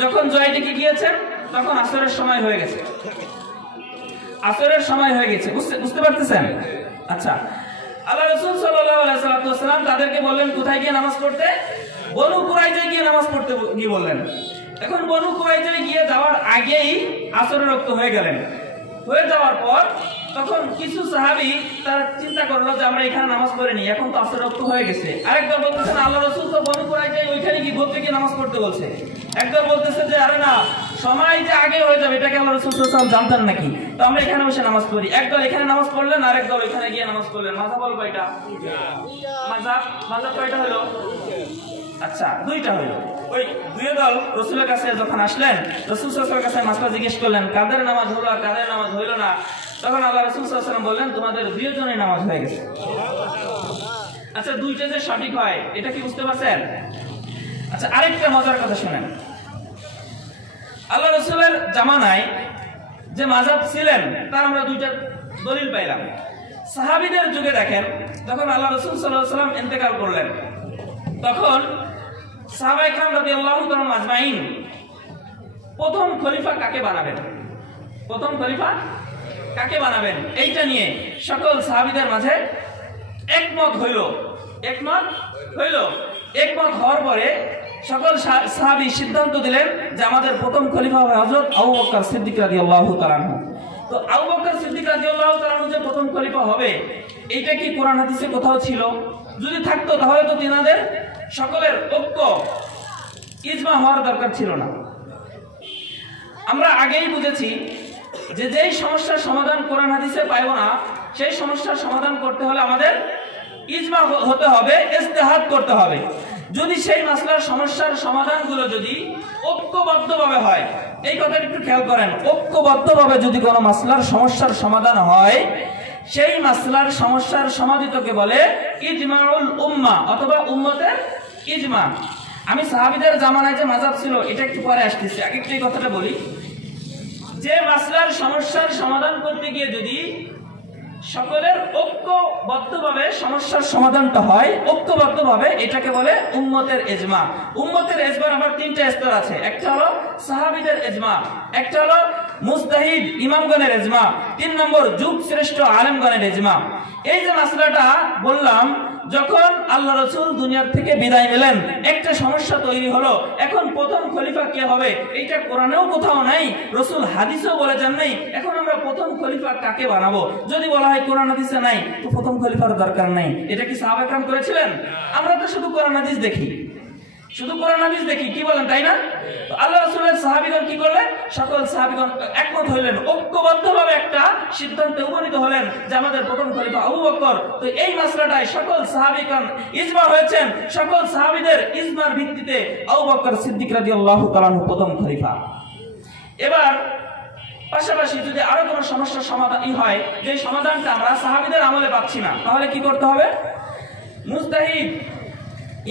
যখন জয়টিকে গিয়েছেন, তখন আসরের সময় হয়ে গেছে, আসরের সময় হয়ে গেছে। বুঝতে পারতেছেন? আচ্ছা, আল্লাহ রাসূল সাল্লাল্লাহু আলাইহি ওয়াসাল্লাম তাদেরকে বললেন কোথায় গিয়ে নামাজ পড়তে? বনু কুরাইজায় গিয়ে নামাজ পড়তে গিয়ে বললেন। এখন বনু কুরাইজায় গিয়ে যাওয়ার আগেই আসরের ওয়াক্ত হয়ে গেলেন। হয়ে যাওয়ার পর তখন কিছু সাহাবী তারা চিন্তা করলো যে আমরা এখানে নামাজ পড়ে নি, এখন তো আসরের ওয়াক্ত হয়ে গেছে। আরেকদল বলতেছেন আল্লাহ রাসূল তো বনু কুরাইজায় ওইখানে গিয়ে ভোর থেকে নামাজ পড়তে বলছে। একদল বলতেছে যে আরে না, সময় যে আগে হয়ে যাবে এটাকে আল্লাহ রাসূল সাল্লাল্লাহু আলাইহি ওয়াসাল্লাম জানতেন নাকি, তো আমরা এখানে বসে নামাজ পড়ি। একদল এখানে নামাজ পড়লেন, আরেকদল ওইখানে গিয়ে নামাজ পড়লেন। মাযহাব হলো কয়টা? মাযহাব কয়টা হলো? আচ্ছা, দুইটা হলো। ওই দুই দল রাসূলের কাছে যখন আসলেন, রাসূল সাল্লাল্লাহু আলাইহি ওয়াসাল্লামের কাছে মাসলা জিজ্ঞেস করলেন, কাদের নামাজ হলো আর কাদের নামাজ হইল না। তখন আল্লাহ রাসূল সাল্লাল্লাহু আলাইহি ওয়াসাল্লাম বললেন, তোমাদের দুইজনের নামাজ হয়ে গেছে। আচ্ছা, দুইটা যে সঠিক হয় এটা কি বুঝতে পারছেন? আচ্ছা, আরেকটা মজার কথা শুনেন। আল্লাহ রাসূলের জামানায় যে মাযহাব ছিলেন তার আমরা দুইটা দলিল পাইলাম। সাহাবীদের যুগে দেখেন, যখন আল্লাহ রাসূল সাল্লাল্লাহু আলাইহি ওয়াসাল্লাম ইন্তেকাল করলেন, তখন সাহাবায়ে কেরাম রাদিয়াল্লাহু তাআলা আজমাইন প্রথম খলিফা কাকে বানাবেন, প্রথম খলিফা কাকে বানাবেন, এইটা নিয়ে সকল সাহাবীদের মাঝে একমত হইল। একমত হওয়ার পরে সকল সাহাবী সিদ্ধান্ত দিলেন যে আমাদের প্রথম খলিফা হবে হযরত আবু বকর সিদ্দিক রাদিয়াল্লাহু তাআলা আনহু। তো আবু বকর সিদ্দিক রাদিয়াল্লাহু তাআলা আনহু যে প্রথম খলিফা হবে, এইটা কি কোরআন হাদিসে কোথাও ছিল? যদি থাকতো তাহলে তো তিনাদের সকলের ঐক্য ইজমা হওয়ার দরকার ছিল না। আমরা আগেই বুঝেছি যে যেই সমস্যার সমাধান কোরআন হাদিসে পাইব না, সেই সমস্যার সমাধান করতে হলে আমাদের ইজমা হতে হবে, ইজতিহাদ করতে হবে। যদি সেই মাসলার সমস্যার সমাধানগুলো যদি ঐক্যবদ্ধভাবে হয়, এই কথাটা একটু খেয়াল করেন, ঐক্যবদ্ধভাবে যদি কোনো মাসলার সমস্যার সমাধান হয়, সেই মাসলার সমস্যার সমাধানকে বলে ইজমাউল উম্মাহ অথবা উম্মতের ইজমা। আমি সাহাবীদের জামানায় যে মাযহাব ছিল এটা একটু পরে আসতেছি, আগে একটু এই কথাটা বলি। যে মাসলার সমস্যার সমাধান করতে গিয়ে যদি সকলের ঐক্যবদ্ধভাবে সমস্যার সমাধানটা হয়, ঐক্যবদ্ধভাবে, এটাকে বলে উম্মতের ইজমা। উম্মতের ইজমার আবার তিনটা স্তর আছে। একটা হলো সাহাবীদের ইজমা, একটা হলো মুজতাহিদ ইমামগণের ইজমা, 3 নম্বর যুগ শ্রেষ্ঠ আলেমগণের ইজমা। এই যে মাসলাটা বললাম, যখন আল্লাহ রাসূল দুনিয়ার থেকে বিদায় নিলেন, একটা সমস্যা তৈরি হলো। এখন প্রথম খলিফা কে হবে এইটা কোরআনেও কোথাও নাই, রাসূল হাদিসেও বলে যান নাই। এখন আমরা প্রথম খলিফা কাকে বানাবো? যদি বলা হয় কোরআন হাদিসে নাই, তো প্রথম খলিফার দরকার নাই। এটা কি সাহাবা کرام করেছিলেন? আমরা তো শুধু কোরআন হাদিস দেখি, শুধু কোরআন হাদিস দেখি, কি বলেন তাই না? তো আল্লাহ রাসূলের সাহাবীগণ কি করলেন? সকল সাহাবীগণ একমত হইলেন, ঐক্যবদ্ধভাবে একটা সিদ্ধান্তে উপনীত হলেন যে আমাদের প্রথম খলিফা আবু বকর। তো এই মাসলাটায় সকল সাহাবীগণ ইজমা হয়েছেন, সকল সাহাবীদের ইজমার ভিত্তিতে আবু বকর সিদ্দিক রাদিয়াল্লাহু তাআলা প্রথম খলিফা। এবার পাশাপাশি যদি আরো কোনো সমস্যার সমাধান হয়, যে সমাধানটা আমরা সাহাবীদের আমলে পাচ্ছি না, তাহলে কি করতে হবে? মুজতাহিদ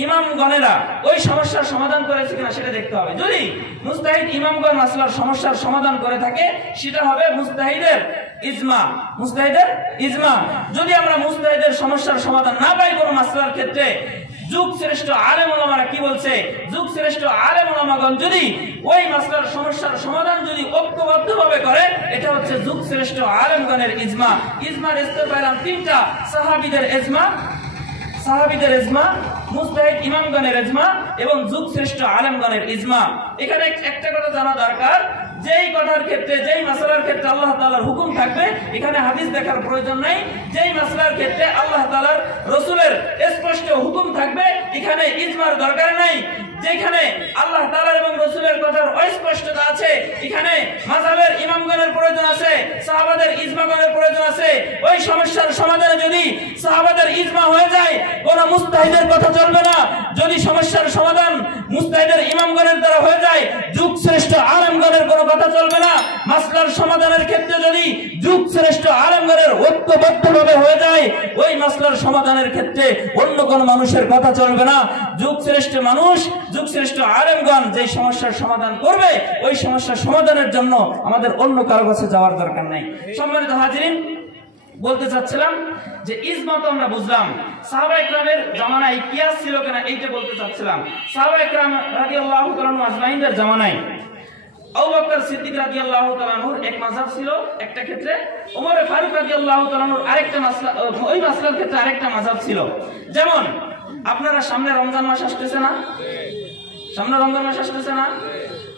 ইমামগণেরা ওই সমস্যার সমাধান করেছে কিনা সেটা দেখতে হবে। যদি মুজতাহিদ ইমামগণ মাসলার সমস্যার সমাধান করে থাকে, সেটা হবে মুজতাহিদের ইজমা, মুজতাহিদের ইজমা। যদি আমরা মুজতাহিদের সমস্যার সমাধান না পাই কোনো মাসলার ক্ষেত্রে, যুগ শ্রেষ্ঠ আলেম ওলামারা কি বলছে? যুগ শ্রেষ্ঠ আলেম ওলামাগণ যদি ওই মাসলার সমস্যার সমাধান যদি ঐক্যবদ্ধভাবে করে, এটা হচ্ছে যুগ শ্রেষ্ঠ আলেমগণের ইজমা। ইজমার স্তর পেলাম তিনটা: সাহাবীদের ইজমা, সাহাবীদের ইজমা, মুজতাহিদ ইমামগণের ইজমা এবং যুগ শ্রেষ্ঠ আলেমগণের ইজমা। এখানে একটা কথা জানা দরকার, যেই কথার ক্ষেত্রে, যেই মাসলার ক্ষেত্রে আল্লাহ তাআলার হুকুম থাকবে, এখানে হাদিস দেখার প্রয়োজন নাই। যেই মাসলার ক্ষেত্রে আল্লাহ তাআলার রাসূলের স্পষ্ট হুকুম থাকবে, এখানে ইজমার দরকার নাই। যেখানে আল্লাহ তাআলা এবং রাসূলের কথার অস্পষ্টতা আছে, এখানে মাযহাবের ইমামগণের প্রয়োজন আছে, সাহাবাদের ইজমাগণের প্রয়োজন আছে। ওই সমস্যার সমাধানে যদি সাহাবাদের ইজমা হয়ে যায়, কোন মুজতাহিদের কথা চলবে না। যদি সমস্যার সমাধান মুজতাহিদের ইমামগণের দ্বারা হয়ে যায়, যুগ শ্রেষ্ঠ আলেমগণের কোনো কথা চলবে না। মাসলার সমাধানের ক্ষেত্রে যদি যুগ শ্রেষ্ঠ আলেমগণের ঐক্যবদ্ধভাবে হয়ে যায়, ওই মাসলার সমাধানের ক্ষেত্রে অন্য কোন মানুষের কথা চলবে না। যুগ শ্রেষ্ঠ মানুষ, যুগ শ্রেষ্ঠ আলেমগণ যে সমস্যার সমাধান করবে, ওই সমস্যার সমাধানের জন্য আমাদের অন্য কারো কাছে যাওয়ার দরকার নাই। সম্মানিত হাজিরিন, বলতে চাচ্ছিলাম যে ইজমা তো আমরা বুঝলাম, সাহাবায়ে কেরামের জামানায় কিয়াস ছিল কিনা এইটা বলতে চাচ্ছিলাম। সাহাবায়ে কেরাম রাদিয়াল্লাহু তাআলা আজমাইনদের জামানায় আবু বকর সিদ্দিক রাদিয়াল্লাহু তাআলা আনহুর এক মাযহাব ছিল একটা ক্ষেত্রে, ওমর ফারুক রাদিয়াল্লাহু তাআলা আনহুর আরেকটা মাসলা, ওই মাসলার ক্ষেত্রে আরেকটা মাযহাব ছিল। যেমন আপনারা সামনে রমজান মাস আসতেছে না? সামনে রমজান মাস আসতেছে না?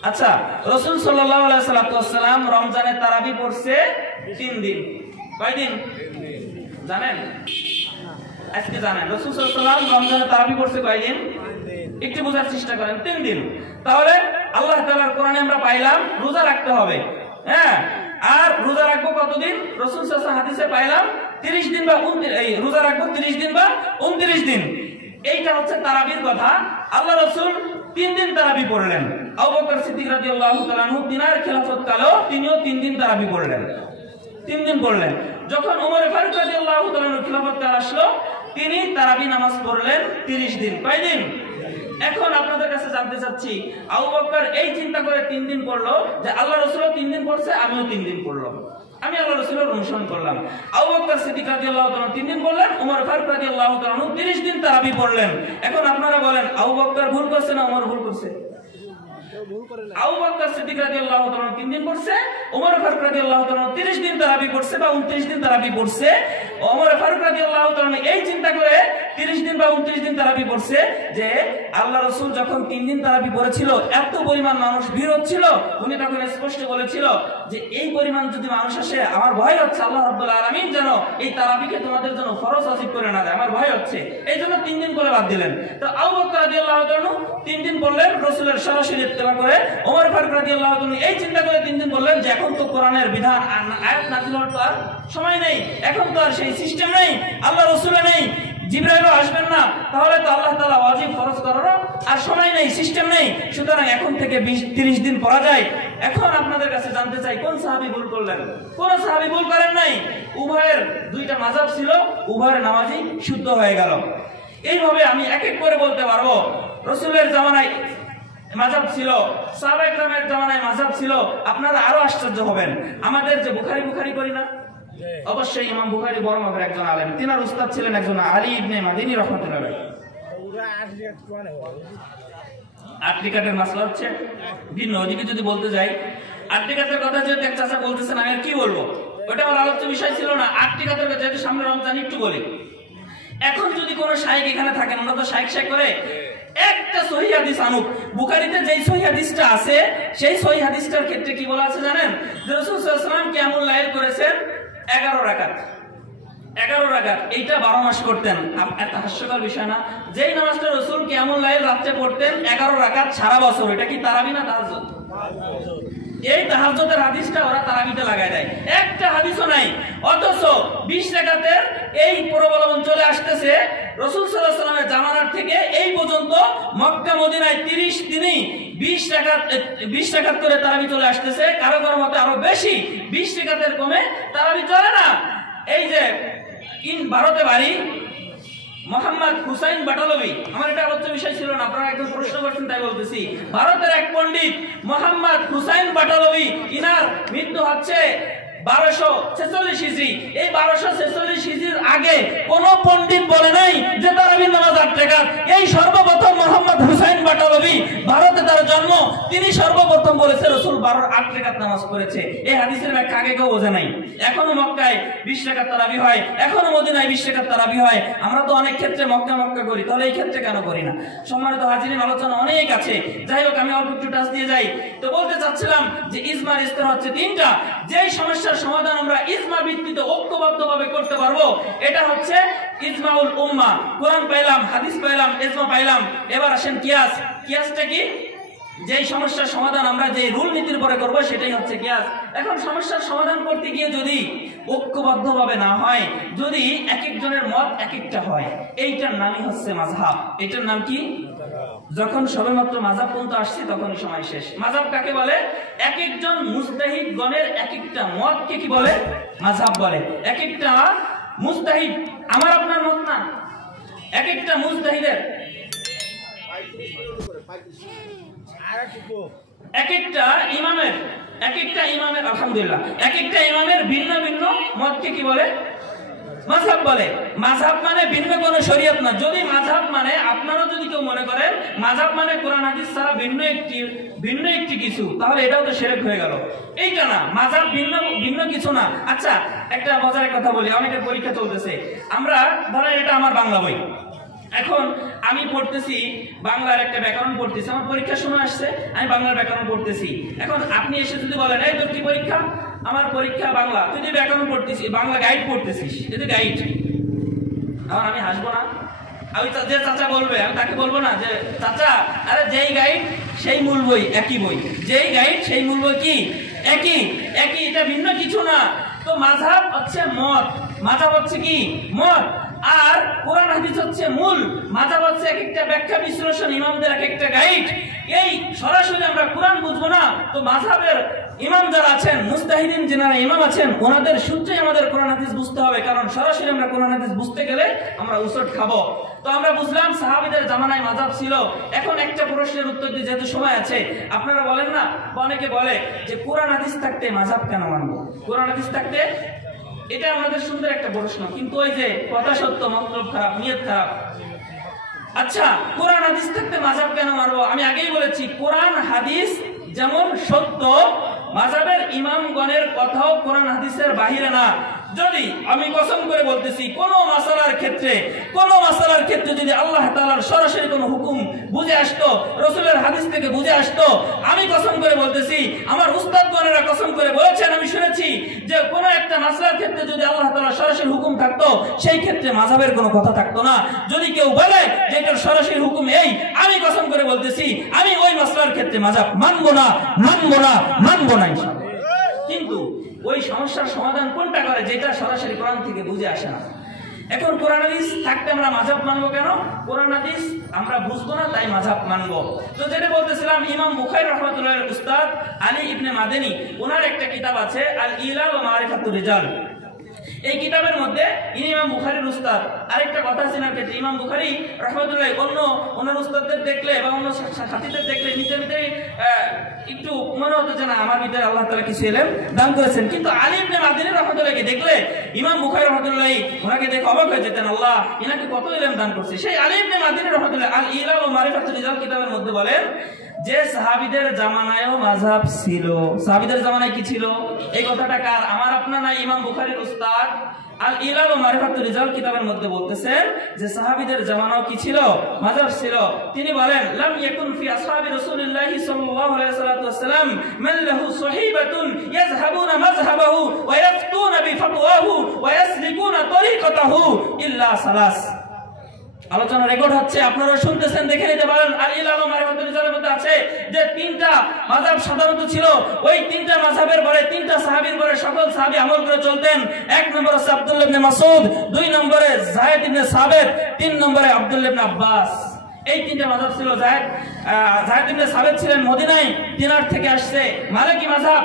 আচ্ছা, রাসূল সাল্লাল্লাহু আলাইহি ওয়াসাল্লাম রমজানে তারাবি পড়ছে 3 দিন। কয় দিন জানেন? আজকে জানেন রাসূল সাল্লাল্লাহু আলাইহি ওয়াসাল্লাম রমজানে তারাবি পড়ছে কয় দিন? একটু বোঝার চেষ্টা করেন, 3 দিন। তাহলে আল্লাহ তাআলার কোরআনে আমরা পাইলাম রোজা রাখতে হবে, হ্যাঁ। আর রোজা রাখবো কতদিন? রাসূল সাল্লাল্লাহু আলাইহি ওয়াসাল্লাম হাদিসে পাইলাম 30 দিন বা 29, এই রোজা রাখবো 30 দিন বা 29 দিন। এইটা হচ্ছে তারাবির কথা। আল্লাহ রাসূল 3 দিন তারাবি পড়লেন। আবু বকর সিদ্দিক রাদিয়াল্লাহু তাআলা আনহু তিনার খেলাফত কালেও তিনিও 3 দিন তারাবি পড়লেন, 3 দিন পড়লেন। যখন ওমর ফারুক রাদিয়াল্লাহু তাআলা আনহু খেলাফত কাল আসলো, তিনি তারাবি নামাজ পড়লেন 30 দিন। কয় দিন? এখন আপনাদের কাছে জানতে চাচ্ছি, আবু বকর এই চিন্তা করে 3 দিন পড়লো যে আল্লাহ রাসূলও 3 দিন পড়ছে, আমিও 3 দিন পড়লাম, আমি আল্লাহ রাসূলের অনুসরণ করলাম। আবু বকর সিদ্দিক রাদিয়াল্লাহু তাআলা 3 দিন পড়লেন, ওমর ফারুক রাদিয়াল্লাহু তাআলা 30 দিন তারাবি পড়লেন। এখন আপনারা বলেন, আবু বকর ভুল করছে না ওমর ভুল করছে? আবু বকর সিদ্দিক রাদিয়াল্লাহু তাআলা 3 দিন পড়ছে, ওমর ফারুক রাদিয়াল্লাহু তাআলা 30 দিন তারাবি পড়ছে বা 29 দিন তারাবি পড়ছে। ওমর ফারুক রাদিয়াল্লাহু তাআলা এই চিন্তা করে 30 দিন বা 29 দিন তারাবি পড়ছে যে আল্লাহ রাসূল যখন 3 দিন তারাবি পড়েছিল এত পরিমাণ মানুষ ভিড় হচ্ছিল, উনি তখন স্পষ্ট বলেছিল যে এই পরিমাণ যদি মানুষ আসে আমার ভয় হচ্ছে আল্লাহ রাব্বুল আলামিন যেন এই তারাবিকে তোমাদের জন্য ফরজ ওয়াজিব করে না দেয়, আমার ভয় হচ্ছে, এই জন্য 3 দিন করে বাদ দিলেন। তো আবু বকর রাদিয়াল্লাহু তাআলা 3 দিন পড়লেন রাসূলের সরাসরি ইত্তেবা করে। ওমর ফারুক রাদিয়াল্লাহু তাআলা এই চিন্তা করে 3 দিন বললেন যে এখন তো কোরআনের বিধান আয়াত নাযিল হওয়ার তো আর সময় নেই, এখন তো আর সেই সিস্টেম নেই, আল্লাহ রাসূল নেই, জিবরাইলও আসবেন না, তাহলে তো আল্লাহ তাআলা ওয়াজিব ফরজ করারও আর সময় নেই, সিস্টেম নেই, সুতরাং এখন থেকে 20-30 দিন পড়া যায়। এখন আপনাদের কাছে জানতে চাই কোন সাহাবী ভুল করলেন? কোন সাহাবী ভুল করেন নাই, উভয়ের দুইটা মাযহাব ছিল, উভয়ের নামাজই শুদ্ধ হয়ে গেল। এইভাবে আমি এক এক করে বলতে পারবো। রাসূলের জামানায় মাযহাব ছিল, সাহাবায়ে কেরামের জামানায় মাযহাব ছিল, আপনারা আরো আশ্চর্য হবেন। আমাদের যে বুখারী করি না, অবশ্যই ইমাম বুখারী বড় মাপের একজন আলেম, তিনার উস্তাদ ছিলেন একজন আলী ইবনে মাদিনী রাহমাতুল্লাহ আলাইহি। আটলিকাটের মাসলা হচ্ছে ভিন্ন, ওদিকে যদি বলতে যাই আটলিকাতের কথা যেহেতু এক চাচা বলতেছেন আমি আর কি বলবো, ওটা আমার আলোচ্য বিষয় ছিল না। আটলিকাতের কথা যেহেতু সামনে রমজান একটু বলি। এখন যদি কোনো শাইখ এখানে থাকেন, ওরা তো শাইখ করে একটা সহিহ হাদিস আনুক, বুখারীতে যেই সহিহ হাদিসটা আছে সেই সহিহ হাদিসটার ক্ষেত্রে কি বলা আছে জানেন? যে রাসূল সাল্লাল্লাহু আলাইহি ওয়াসাল্লাম কিয়ামুল লাইল করেছেন 11 রাকাত। 11 রাকাত, এইটা 12 মাস করতেন। এত হাস্যকর বিষয় না? যেই নামাজটা রাসূল কিয়ামুল লাইল রাতে পড়তেন 11 রাকাত সারা বছর, এটা কি তারাবি না তাহাজ্জুদ? এই তাহাজ্জুদের হাদিসটা ওরা তারাবিতে লাগায় দেয়, একটা হাদিসও নাই। অথচ 20 রাকাতের এই প্রবলন চলে আসতেছে রাসূল সাল্লাল্লাহু আলাইহি ওয়াসাল্লামের জামানার থেকে এই পর্যন্ত মক্কা মদিনায় 30 দিনই 20 রাকাত করে তারাবি চলে আসতেছে। কারো কারো মতে আরো বেশি, 20 রাকাতের কমে তারাবি চলে না। এই যে ভারতে বাড়ি মোহাম্মদ হুসাইন বাটালভি, আমার এটা আলোচ্য বিষয় ছিল না, আপনারা একদম প্রশ্ন করছেন তাই বলতেছি। ভারতের এক পণ্ডিত মোহাম্মদ হুসাইন বাটালভি, ইনার মৃত্যু হচ্ছে 1246 হিজরি। এই 1246 হিজরির আগে কোন পণ্ডিত বলে নাই যে তারাবির নামাজ 8 রাকাত। এই সর্বপ্রথম মোহাম্মদ হুসাইন বাটালভি, ভারতে তার জন্ম, তিনি সর্বপ্রথম বলেছে রাসূল 8 রাকাত নামাজ পড়েছে। এই হাদিসের ব্যাখ্যা আগে কেউ বোঝে নাই। এখনো মক্কায় 20 রাকাত তারাবি হয়, এখনো মদিনায় 20 রাকাত তারাবি হয়। আমরা তো অনেক ক্ষেত্রে মক্কা করি, তাহলে এই ক্ষেত্রে কেন করি না? সম্মানিত হাজিরিন, আলোচনা অনেক আছে, যাই হোক আমি অল্প একটু টাচ দিয়ে যাই। তো বলতে চাচ্ছিলাম যে ইজমার স্তর হচ্ছে 3টা। যেই সমস্যার সমাধান আমরা ইজমা ভিত্তিতে ঐক্যবদ্ধভাবে করতে পারবো, এটা হচ্ছে ইজমাউল উম্মাহ। কোরআন পাইলাম, হাদিস পাইলাম, ইজমা পাইলাম, এবার আসেন কিয়াস। কিয়াসটা কি? যেই সমস্যার সমাধান আমরা যে রুল নীতির পরে করব সেটাই হচ্ছে কিয়াস। এখন সমস্যার সমাধান করতে গিয়ে যদি ঐক্যবদ্ধভাবে না হয়, যদি এক একজনের মত এক একটা হয়, এইটার নামই হচ্ছে মাযহাব। এটার নাম কি? যখন সবেমাত্র মাযহাব পর্যন্ত আসছি তখনই সময় শেষ। মাযহাব কাকে বলে? এক একজন মুজতাহিদ গণের এক একটা মতকে কি বলে? মাযহাব বলে। এক একটা মুজতাহিদ, আমার আপনার মত না, এক একটা মুজতাহিদের এক একটা ইমামের আলহামদুলিল্লাহ এক একটা ইমামের ভিন্ন ভিন্ন মতকে কি বলে? মাযহাব বলে। মাযহাব মানে ভিন্ন কোনো শরীয়ত না। যদি মাযহাব মানে আপনারা যদি কেউ মনে করেন মাযহাব মানে কোরআন হাদিস ছাড়া ভিন্ন একটি কিছু, তাহলে এটাও তো শিরক হয়ে গেল। এইটা না, মাযহাব ভিন্ন কিছু না। আচ্ছা, একটা মজার কথা বলি, অনেকের পরীক্ষা চলতেছে, আমরা ধরেন এটা আমার বাংলা বই, এখন আমি পড়তেছি বাংলার একটা ব্যাকরণ পড়তেছি, আমার পরীক্ষার সময় আসছে, আমি বাংলার ব্যাকরণ পড়তেছি। এখন আপনি এসে যদি বলেন এই তোর কি পরীক্ষা? আমার পরীক্ষা বাংলা, তুই যে ব্যাকরণ পড়তেছিস, বাংলা গাইড পড়তেছিস, যদি গাইড, এখন আমি হাসবো না? আমি যে চাচা বলবে আমি তাকে বলবো না যে চাচা আরে যেই গাইড সেই মূল বই একই বই, যেই গাইড সেই মূল বই কি একই, এটা ভিন্ন কিছু না। তো মাযহাব হচ্ছে মত, মাযহাব হচ্ছে কি মত, আর কোরআন হাদিস হচ্ছে মূল। মাযহাব হচ্ছে এক একটা ব্যাখ্যা বিশ্লেষণ, ইমামদের এক একটা গাইড। এই সরাসরি আমরা কোরআন বুঝবো না, তো মাযহাবের ইমাম যারা আছেন, মুস্তাহিদিন যারা ইমাম আছেন, ওনাদের সূত্রে আমাদের কোরআন হাদিস বুঝতে হবে, কারণ সরাসরি আমরা কোরআন হাদিস বুঝতে গেলে আমরা উসট খাবো। তো আমরা বুঝলাম সাহাবীদের জামানায় মাযহাব ছিল। এখন একটা প্রশ্নের উত্তর দিয়ে যেহেতু সময় আছে, আপনারা বলেন না, অনেকে বলে যে কোরআন হাদিস থাকতে মাযহাব কেন মানবো? কোরআন হাদিস থাকতে, এটা আমাদের সুন্দর একটা প্রশ্ন, কিন্তু ওই যে কথা সত্য মতলব খারাপ, নিয়ত খারাপ। আচ্ছা, কোরআন হাদিস থাকতে মাযহাব কেন মানবো? আমি আগেই বলেছি কোরআন হাদিস যেমন সত্য, মাযহাবের ইমামগণের কথাও কোরআন হাদিসের বাহিরে না। যদি আমি কসম করে বলতেছি কোন মাসালার ক্ষেত্রে যদি আল্লাহ তাআলার সরাসরি কোনো হুকুম বুঝে আসতো, রাসূলের হাদিস থেকে বুঝে আসতো, আমি কসম করে বলতেছি, আমার উস্তাদগণেরা কসম করে বলেছেন, আমি শুনেছি যে কোন একটা মাসলার ক্ষেত্রে যদি আল্লাহ তাআলার সরাসরি হুকুম থাকতো, সেই ক্ষেত্রে মাযহাবের কোনো কথা থাকতো না। যদি কেউ বলে যে এটার সরাসরি হুকুম এই, আমি কসম করে বলতেছি আমি ওই মাসলার ক্ষেত্রে মাযহাব মানবো না। কিন্তু ওই সমস্যার সমাধান কোনটা করে, যেটা সরাসরি কোরআন থেকে বুঝে আসে না। এখন কোরআন হাদিস থাকতে আমরা মাযহাব মানবো কেন? কোরআন হাদিস আমরা বুঝবো না, তাই মাযহাব মানবো। তো যেটা বলতেছিলাম, ইমাম বুখারী রাহমাতুল্লাহির উস্তাদ আলী ইবনে মাদানী, ওনার একটা কিতাব আছে আল ইলা ওয়া মারিফাতুর রিজাল। এই কিতাবের মধ্যে ইমাম বুখারীর উস্তাদ আরেকটা কথা আছে না, ইমাম বুখারী রাহমাতুল্লাহ ওনার উস্তাদদের দেখলে বা অন্য সাথীদের দেখলে নিজে একটু মনে হতো যে না, আমার ভিতরে আল্লাহ তাআলা কিছু ইলম দান করেছেন। কিন্তু আলী ইবনে মাদানী রাহমাতুল্লাহকে দেখলে ইমাম বুখারী রাহমাতুল্লাহ ওনাকে দেখে অবাক হয়ে যেতেন, আল্লাহ ইনাকে কত ইলম দান করছে। সেই আলী ইবনে মাদানী রাহমাতুল্লাহ আল ইলা ওয়া মারিফাতুর রিজাল কিতাবের মধ্যে বলেন যে সাহাবীদের জামানায়ও মাযহাব ছিল। সাহাবীদের জামানায় কি ছিল? এই কথাটা কার? আমার আপনার না, ইমাম বুখারীর উস্তাদ আল ইলা ওয়া মারিফাতুর রিজাল কিতাবের মধ্যে বলতেছেন যে সাহাবীদের জামানাও কি ছিল? মাযহাব ছিল। তিনি বলেন লাম ইয়াকুন ফি আসহাবি রাসূলিল্লাহি সাল্লাল্লাহু আলাইহি ওয়াসাল্লাম মান লাহু সাহিবাতুন ইয়াযহাবুনা মাযহাবাহু ওয়া ইয়াফতুনা বিফতওয়াহু ওয়া ইয়াসলিকুনা তরিকাতাহু ইল্লা সালাস। আলোচনা রেকর্ড হচ্ছে, আপনারা শুনতেছেন, দেখে নিতে পারেন। আল ইলা ওয়া মারিফাতুর রিজালের মধ্যে আছে যে তিনটা মাযহাব সাধারণত ছিল। ওই তিনটা মাযহাবের পরে, তিনটা সাহাবীর পরে সকল সাহাবী আমল করে চলতেন। এক নম্বরে আব্দুল্লাহ ইবনে মাসউদ, দুই নম্বরে যায়েদ ইবনে সাবিত, তিন নম্বরে আব্দুল্লাহ ইবনে আব্বাস। এই তিনটা মাযহাব ছিল। যায়েদ ইবনে সাবিত ছিলেন মদিনায়, তিনার থেকে আসছে মালিকি মাযহাব।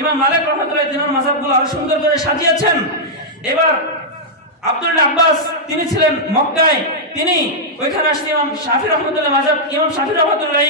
ইমাম মালিক রাহমাতুল্লাহ তিনার মাযহাবগুলো আরো সুন্দর করে সাজিয়েছেন। এবার আব্দুল্লাহ আব্বাস তিনি ছিলেন মক্কায়, তিনি ওইখানে আসছে ইমাম শাফি রহমাতুল্লাহ মাযহাব। ইমাম শাফি রহমাতুল্লাহ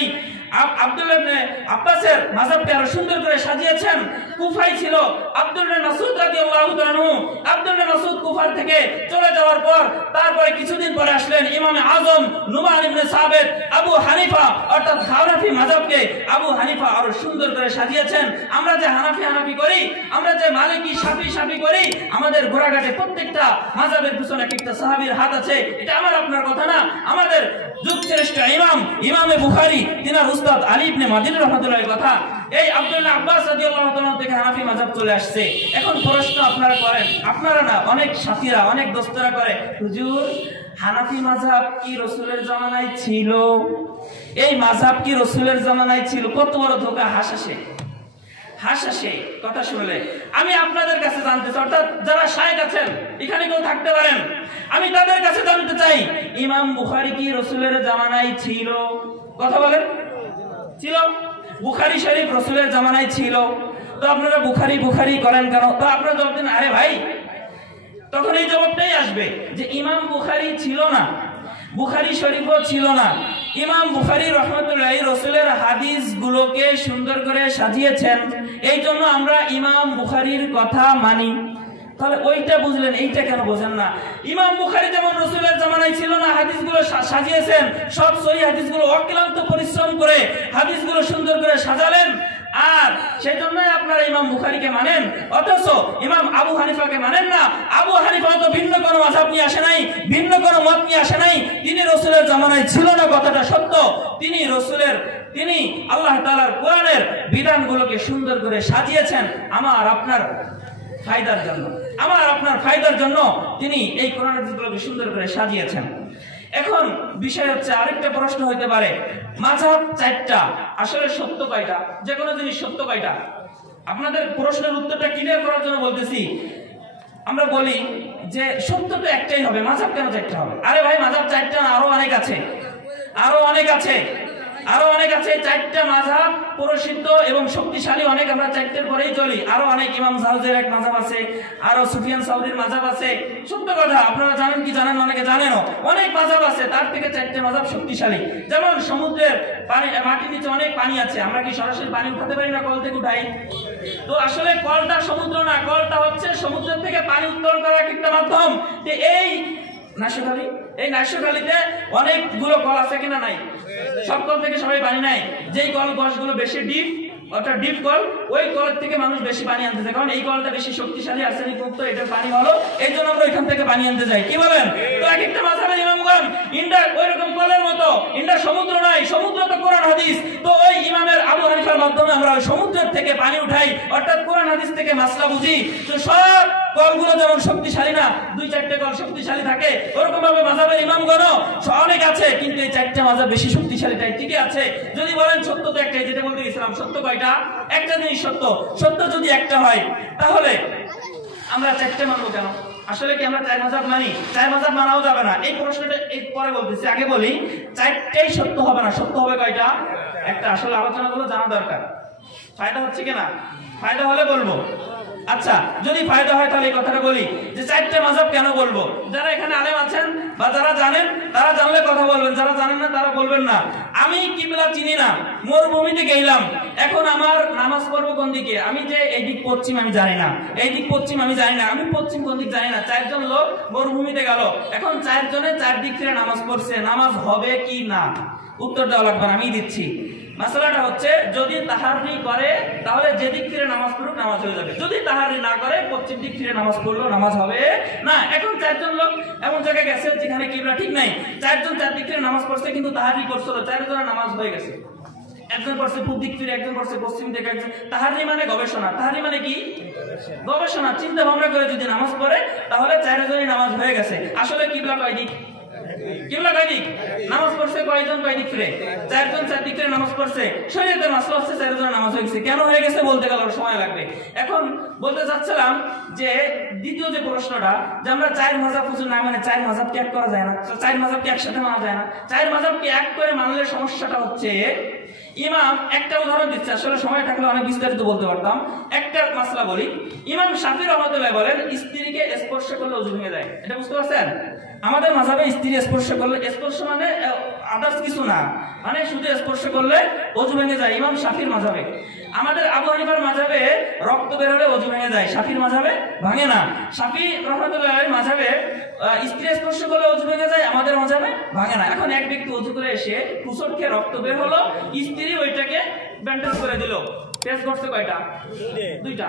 আব্দুল্লাহ ইবনে আব্বাসের মাযহাবকে আরো সুন্দর করে সাজিয়েছেন। কুফায় ছিল আব্দুল্লাহ মাসউদ রাদিয়াল্লাহু তাআলা আনহু। আব্দুল্লাহ মাসউদ কুফার থেকে চলে যাওয়ার পর তারপরে কিছুদিন পরে আসলেন ইমামে আযম নুমান ইবনে সাবিত। আবু হানিফা অর্থাৎ হানাফি মাযহাবকে আবু হানিফা আরো সুন্দর করে সাজিয়েছেন। আমরা যে হানাফি করি, আমরা যে মালিকি শাফি করি, আমাদের গোড়াঘাটে প্রত্যেকটা মাযহাবের পিছনে একটা সাহাবীর হাত আছে। এটা আমার আপনার কথা না, আমাদের যুগশ্রেষ্ঠ ইমামে বুখারী তিনার উস্তাদ আলী ইবনে মাদানী রাহমাতুল্লাহির কথা। এই আব্দুল্লাহ আব্বাস রাদিয়াল্লাহু তাআলা থেকে হানাফি মাযহাব চলে আসছে। এখন প্রশ্ন আপনারা করেন, আপনারা না, অনেক সাথীরা, অনেক দোস্তরা করে, হুজুর হানাফি মাযহাব কি রাসূলের জামানায় ছিল? এই মাযহাব কি রাসূলের জামানায় ছিল? কত বড় ধোঁকা! হাসাসে কথা শুনলে আমি আপনাদের কাছে জানতে চাই, অর্থাৎ যারা শায়েখ আছেন এখানে কেউ থাকতে পারেন, আমি তাদের কাছে জানতে চাই, ইমাম বুখারী কি রাসূলের জামানায় ছিল? কথা বলেন, ছিল? বুখারী শরীফ রাসূলের জামানায় ছিল। তো আপনারা বুখারী করেন কেন? তো আপনারা জবাব দেন, আরে ভাই, তখন এই জবাবটাই আসবে যে ইমাম বুখারী ছিল না, বুখারী শরীফও ছিল না। ইমাম বুখারী রাহমাতুল্লাহ রাসূলের হাদিসগুলোকে সুন্দর করে সাজিয়েছেন, এই জন্য আমরা ইমাম বুখারীর কথা মানি। তাহলে ওইটা বুঝলেন, এইটা কেন বোঝেন না? ইমাম বুখারী যেমন রাসূলের জামানায় ছিল না, হাদিসগুলো সাজিয়েছেন, সব সহিহ হাদিসগুলো অক্লান্ত পরিশ্রম করে হাদিসগুলো সুন্দর করে সাজালেন, আর সেই জন্যই আপনারা ইমাম বুখারীকে মানেন, অথচ ইমাম আবু হানিফাকে মানেন না। আবু হানিফা তো ভিন্ন কোনো মাযহাব নিয়ে আসে নাই, ভিন্ন কোনো মত নিয়ে আসে নাই। তিনি রাসূলের জামানায় ছিল না, কথাটা সত্য। তিনি আল্লাহ তাআলার কোরআনের বিধানগুলোকে সুন্দর করে সাজিয়েছেন আমার আপনার ফায়দার জন্য তিনি এই কোরআন হাদিসগুলোকে সুন্দর করে সাজিয়েছেন। এখন বিষয় হচ্ছে, আরেকটা প্রশ্ন হইতে পারে, মাযহাব চারটা, আসলে সত্য কয়টা? যে কোনো জিনিস সত্য কয়টা? আপনাদের প্রশ্নের উত্তরটা ক্লিয়ার করার জন্য বলতেছি। আমরা বলি যে সত্য তো একটাই হবে, মাযহাব কেন চারটা হবে? আরে ভাই, মাযহাব চারটা না, আরো অনেক আছে। চারটা মাযহাব প্রসিদ্ধ এবং শক্তিশালী অনেক, আমরা চারটের পরেই চলি। আরো অনেক, ইমাম জাওজির এক মাযহাব আছে, আরো সুফিয়ান সাউরির মাযহাব আছে। সত্য কথা, আপনারা জানেন কি জানেন, অনেকে জানেনও, অনেক মাযহাব আছে। তার থেকে চারটে মাযহাব শক্তিশালী। যেমন সমুদ্রের পানি, মাটির নিচে অনেক পানি আছে, আমরা কি সরাসরি পানি উঠাতে পারি না? কল থেকে উঠাই। তো আসলে কলটা সমুদ্র না, কলটা হচ্ছে সমুদ্রের থেকে পানি উত্তোলন করার একটা মাধ্যম। এই নাশখালীতে অনেকগুলো কল আছে কিনা? নাই। সব কল থেকে সবাই পানি নেয়। যেই কল গছগুলো বেশি ডিপ, অর্থাৎ ডিপ কল, ওই কলের থেকে মানুষ বেশি পানি আনতে চায়, কারণ এই কলটা বেশি শক্তিশালী, আর্সেনিক মুক্ত, এটার পানি ভালো, এই জন্য আমরা ওইখান থেকে পানি আনতে যাই। কি বলেন? তো এক একটা মাযহাবের ইমামগণ ইন্ডা ওইরকম কলের মতো, ইন্ডা সমুদ্র নাই, সমুদ্র তো কোরআন হাদিস, তো ওই ইমামের আবু হানিফার মাধ্যমে আমরা ওই সমুদ্রের থেকে পানি উঠাই, অর্থাৎ কোরআন হাদিস থেকে মাসলা বুঝি। তো সব কলগুলো যেমন শক্তিশালী না, 2-4টে কল শক্তিশালী থাকে, ওরকম ভাবে মাযহাবের ইমামগণ অনেক আছে, কিন্তু এই 4টে মাযহাব বেশি শক্তিশালী, তাই ঠিকই আছে। যদি বলেন সত্য তো একটাই, যেটা বলতে গেছিলাম, সত্য কয়টা? একটা জিনিস সত্য। সত্য যদি একটা হয় তাহলে আমরা 4টে মানবো কেন? আসলে কি আমরা 4 মাযহাব মানি? 4 মাযহাব মানাও যাবে না, এই প্রশ্নটা এই পরে বলতেছি, আগে বলি 4টেই সত্য হবে না, সত্য হবে কয়টা? একটা। আসলে আলোচনাগুলো জানা দরকার, ফায়দা হচ্ছে কিনা? ফায়দা হলে বলবো। আচ্ছা, যদি ফায়দা হয় তাহলে এই কথাটা বলি যে 4টে মাযহাব কেন বলবো। যারা এখানে আলেম আছেন বা যারা জানেন তারা জানলে কথা বলবেন, যারা জানেন না তারা বলবেন না। আমি কিবলা চিনি না, মরুভূমিতে গেলাম, এখন আমার নামাজ পড়বো কোন দিকে? আমি যে এই দিক পশ্চিম আমি জানি না, এই দিক পশ্চিম আমি জানি না, আমি পশ্চিম কোন দিক জানি না। 4জন লোক মরুভূমিতে গেল, এখন 4 জনে 4 দিক থেকে নামাজ পড়ছে, নামাজ হবে কি না? উত্তর দেওয়া লাগবে না, আমি দিচ্ছি। মাসালাটা হচ্ছে, যদি তাহারি করে তাহলে যে দিক ফিরে নামাজ পড়ুক নামাজ হয়ে যাবে, যদি তাহারি না করে পশ্চিম দিক ফিরে নামাজ পড়লো নামাজ হবে না। এখন 4 জন লোক এমন জায়গায় গেছে যেখানে কিবলা ঠিক নাই, 4 জন 4 দিক ফিরে নামাজ পড়ছে, কিন্তু তাহারি করছিল, 4 জনের নামাজ হয়ে গেছে। একজন পড়ছে পূর্ব দিক ফিরে, একজন পড়ছে পশ্চিম দিকে, একজন। তাহারি মানে গবেষণা, তাহারি মানে কি? গবেষণা, চিন্তা ভাবনা করে যদি নামাজ পড়ে তাহলে 4 জনের নামাজ হয়ে গেছে। আসলে কিবলা কয় দিক? কিবলা কয় দিক? নামাজ পড়ছে কয়জন কয় দিক ফিরে? 4 জন 4 দিক ফিরে নামাজ পড়ছে, শরীয়তের মাসলা হচ্ছে 4 জনের নামাজ হয়ে গেছে। কেন হয়ে গেছে বলতে গেলে সময় লাগবে। এখন বলতে চাচ্ছিলাম যে দ্বিতীয় যে প্রশ্নটা, যে আমরা 4 মাযহাব হুজুর না মানে 4 মাযহাব ত্যাগ করা যায় না, 4 মাযহাব কি একসাথে মানা যায় না? 4 মাযহাবকে এক করে মানলে সমস্যাটা হচ্ছে, ইমাম একটা উদাহরণ দিচ্ছে, আসলে সময় থাকলে অনেক বিস্তারিত বলতে পারতাম, একটা মাসলা বলি। ইমাম শাফি রাহমাতুল্লাহ বলেন স্ত্রীকে স্পর্শ করলে ওযু ভেঙে যায়। এটা বুঝতে পারছেন? আমাদের মাযহাবে স্ত্রী স্পর্শ করলে, স্পর্শ মানে আদার্স কিছু না, মানে শুধু স্পর্শ করলে ওযু ভেঙে যায় ইমাম শাফির মাযহাবে। আমাদের আবু হানিফার মাযহাবে রক্ত বের হলে ওযু ভেঙে যায়, শাফির মাযহাবে ভাঙে না। শাফি রাহমাতুল্লাহির মাযহাবে স্ত্রী স্পর্শ করলে ওযু ভেঙে যায়, আমাদের মাযহাবে ভাঙে না। এখন এক ব্যক্তি ওযু করে এসে কুসট খেয়ে রক্ত বের হলো, স্ত্রী ওইটাকে ব্যান্ডেজ করে দিল, টেস্ট করছে কয়টা? 2টা।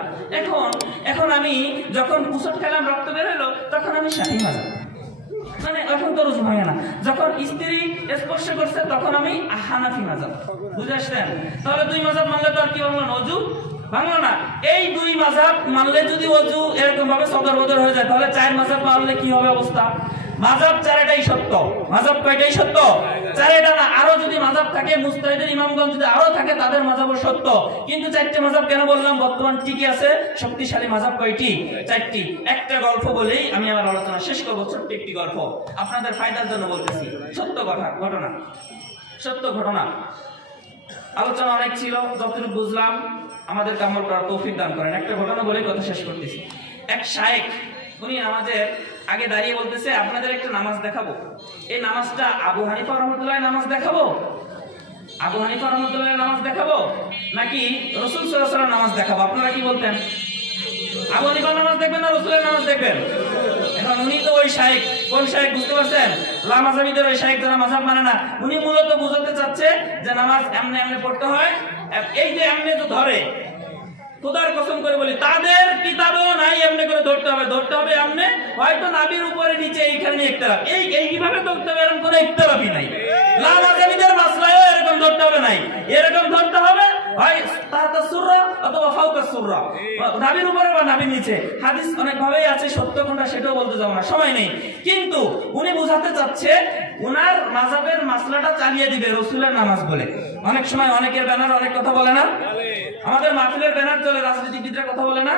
এখন আমি যখন কুসট খেলাম রক্ত বের হলো, তখন আমি শাফি মাযহাব, মানে এখন তো ওযু ভাঙে না। যখন স্ত্রী স্পর্শ করছে তখন আমি হানাফি মাযহাব। বুঝে আসছেন? তাহলে 2 মাযহাব মানলে তো আর কি ভাঙলো না? ওযু ভাঙলো না। এই 2 মাযহাব মানলে যদি ওযু এরকম ভাবে সদর বদর হয়ে যায়, তাহলে 4 মাযহাব মানলে কি হবে অবস্থা? মাযহাব 4টাই সত্য। মাযহাব কয়টাই সত্য? 4টা না, আরো যদি মাযহাব থাকে, মুজতাহিদের ইমামগণ যদি আরো থাকে, তাদের মাযহাবও সত্য। কিন্তু 4টে মাযহাব কেন বললাম? বর্তমান ঠিকই আছে, শক্তিশালী মাযহাব কয়টি? 4টি। একটা গল্প বলেই আমি আমার আলোচনা শেষ করব, ছোট্ট একটি গল্প, আপনাদের ফায়দার জন্য বলতেছি। সত্য ঘটনা, সত্য ঘটনা। আলোচনা অনেক ছিল, যতটুকু বুঝলাম আমাদেরকে আমল করার তৌফিক দান করেন। একটা ঘটনা বলেই কথা শেষ করতেছি। এক শায়েখ, উনি নামাজের আগে দাঁড়িয়ে বলতেছে, আপনাদের একটা নামাজ দেখাবো। এই নামাজটা আবু হানিফা রাহমাতুল্লাহির নামাজ দেখাবো, আবু হানিফা রাহমাতুল্লাহির নামাজ দেখাবো, নাকি রাসূল সাল্লাল্লাহু আলাইহি ওয়াসাল্লাম নামাজ দেখাবো? আপনারা কি বলতেন? আবু হানিফার নামাজ দেখবেন না রাসূলের নামাজ দেখবেন? এখন উনি তো ওই শায়েখ, কোন শায়েখ বুঝতে পারছেন? লামাযাবিদের ওই শায়েখ, যারা মাযহাব মানে না। উনি মূলত বুঝাতে চাচ্ছে যে নামাজ এমনি এমনি পড়তে হয়। এই যে এমনি তো ধরে, খোদার কসম করে বলি তাদের কিতাবেও নাই এমনি করে ধরতে হবে, ধরতে হবে এমনি, হয়তো নাভির উপরে নিচে এইখানে ইখতিলাফ, এই কিভাবে ধরতে হবে এরকম কোনো ইখতিলাফই নাই। লামাযাবিদের মাসলায়ও এরকম ধরতে হবে নাই, এরকম ধরতে হবে হয় তাহতা সুররা অথবা ফাওকা সুররা, নাভির উপরে বা নাভির নিচে। হাদিস অনেক ভাবেই আছে, সত্য কোনটা সেটাও বলতে যাব না, সময় নেই। কিন্তু উনি বোঝাতে চাচ্ছে উনার মাযহাবের মাসলাটা চালিয়ে দিবে রাসূলের নামাজ বলে। অনেক সময় অনেকের ব্যানার অনেক কথা বলে না, আমাদের মাহফিলের ব্যানার চলে, রাজনীতিবিদরা কথা বলে না,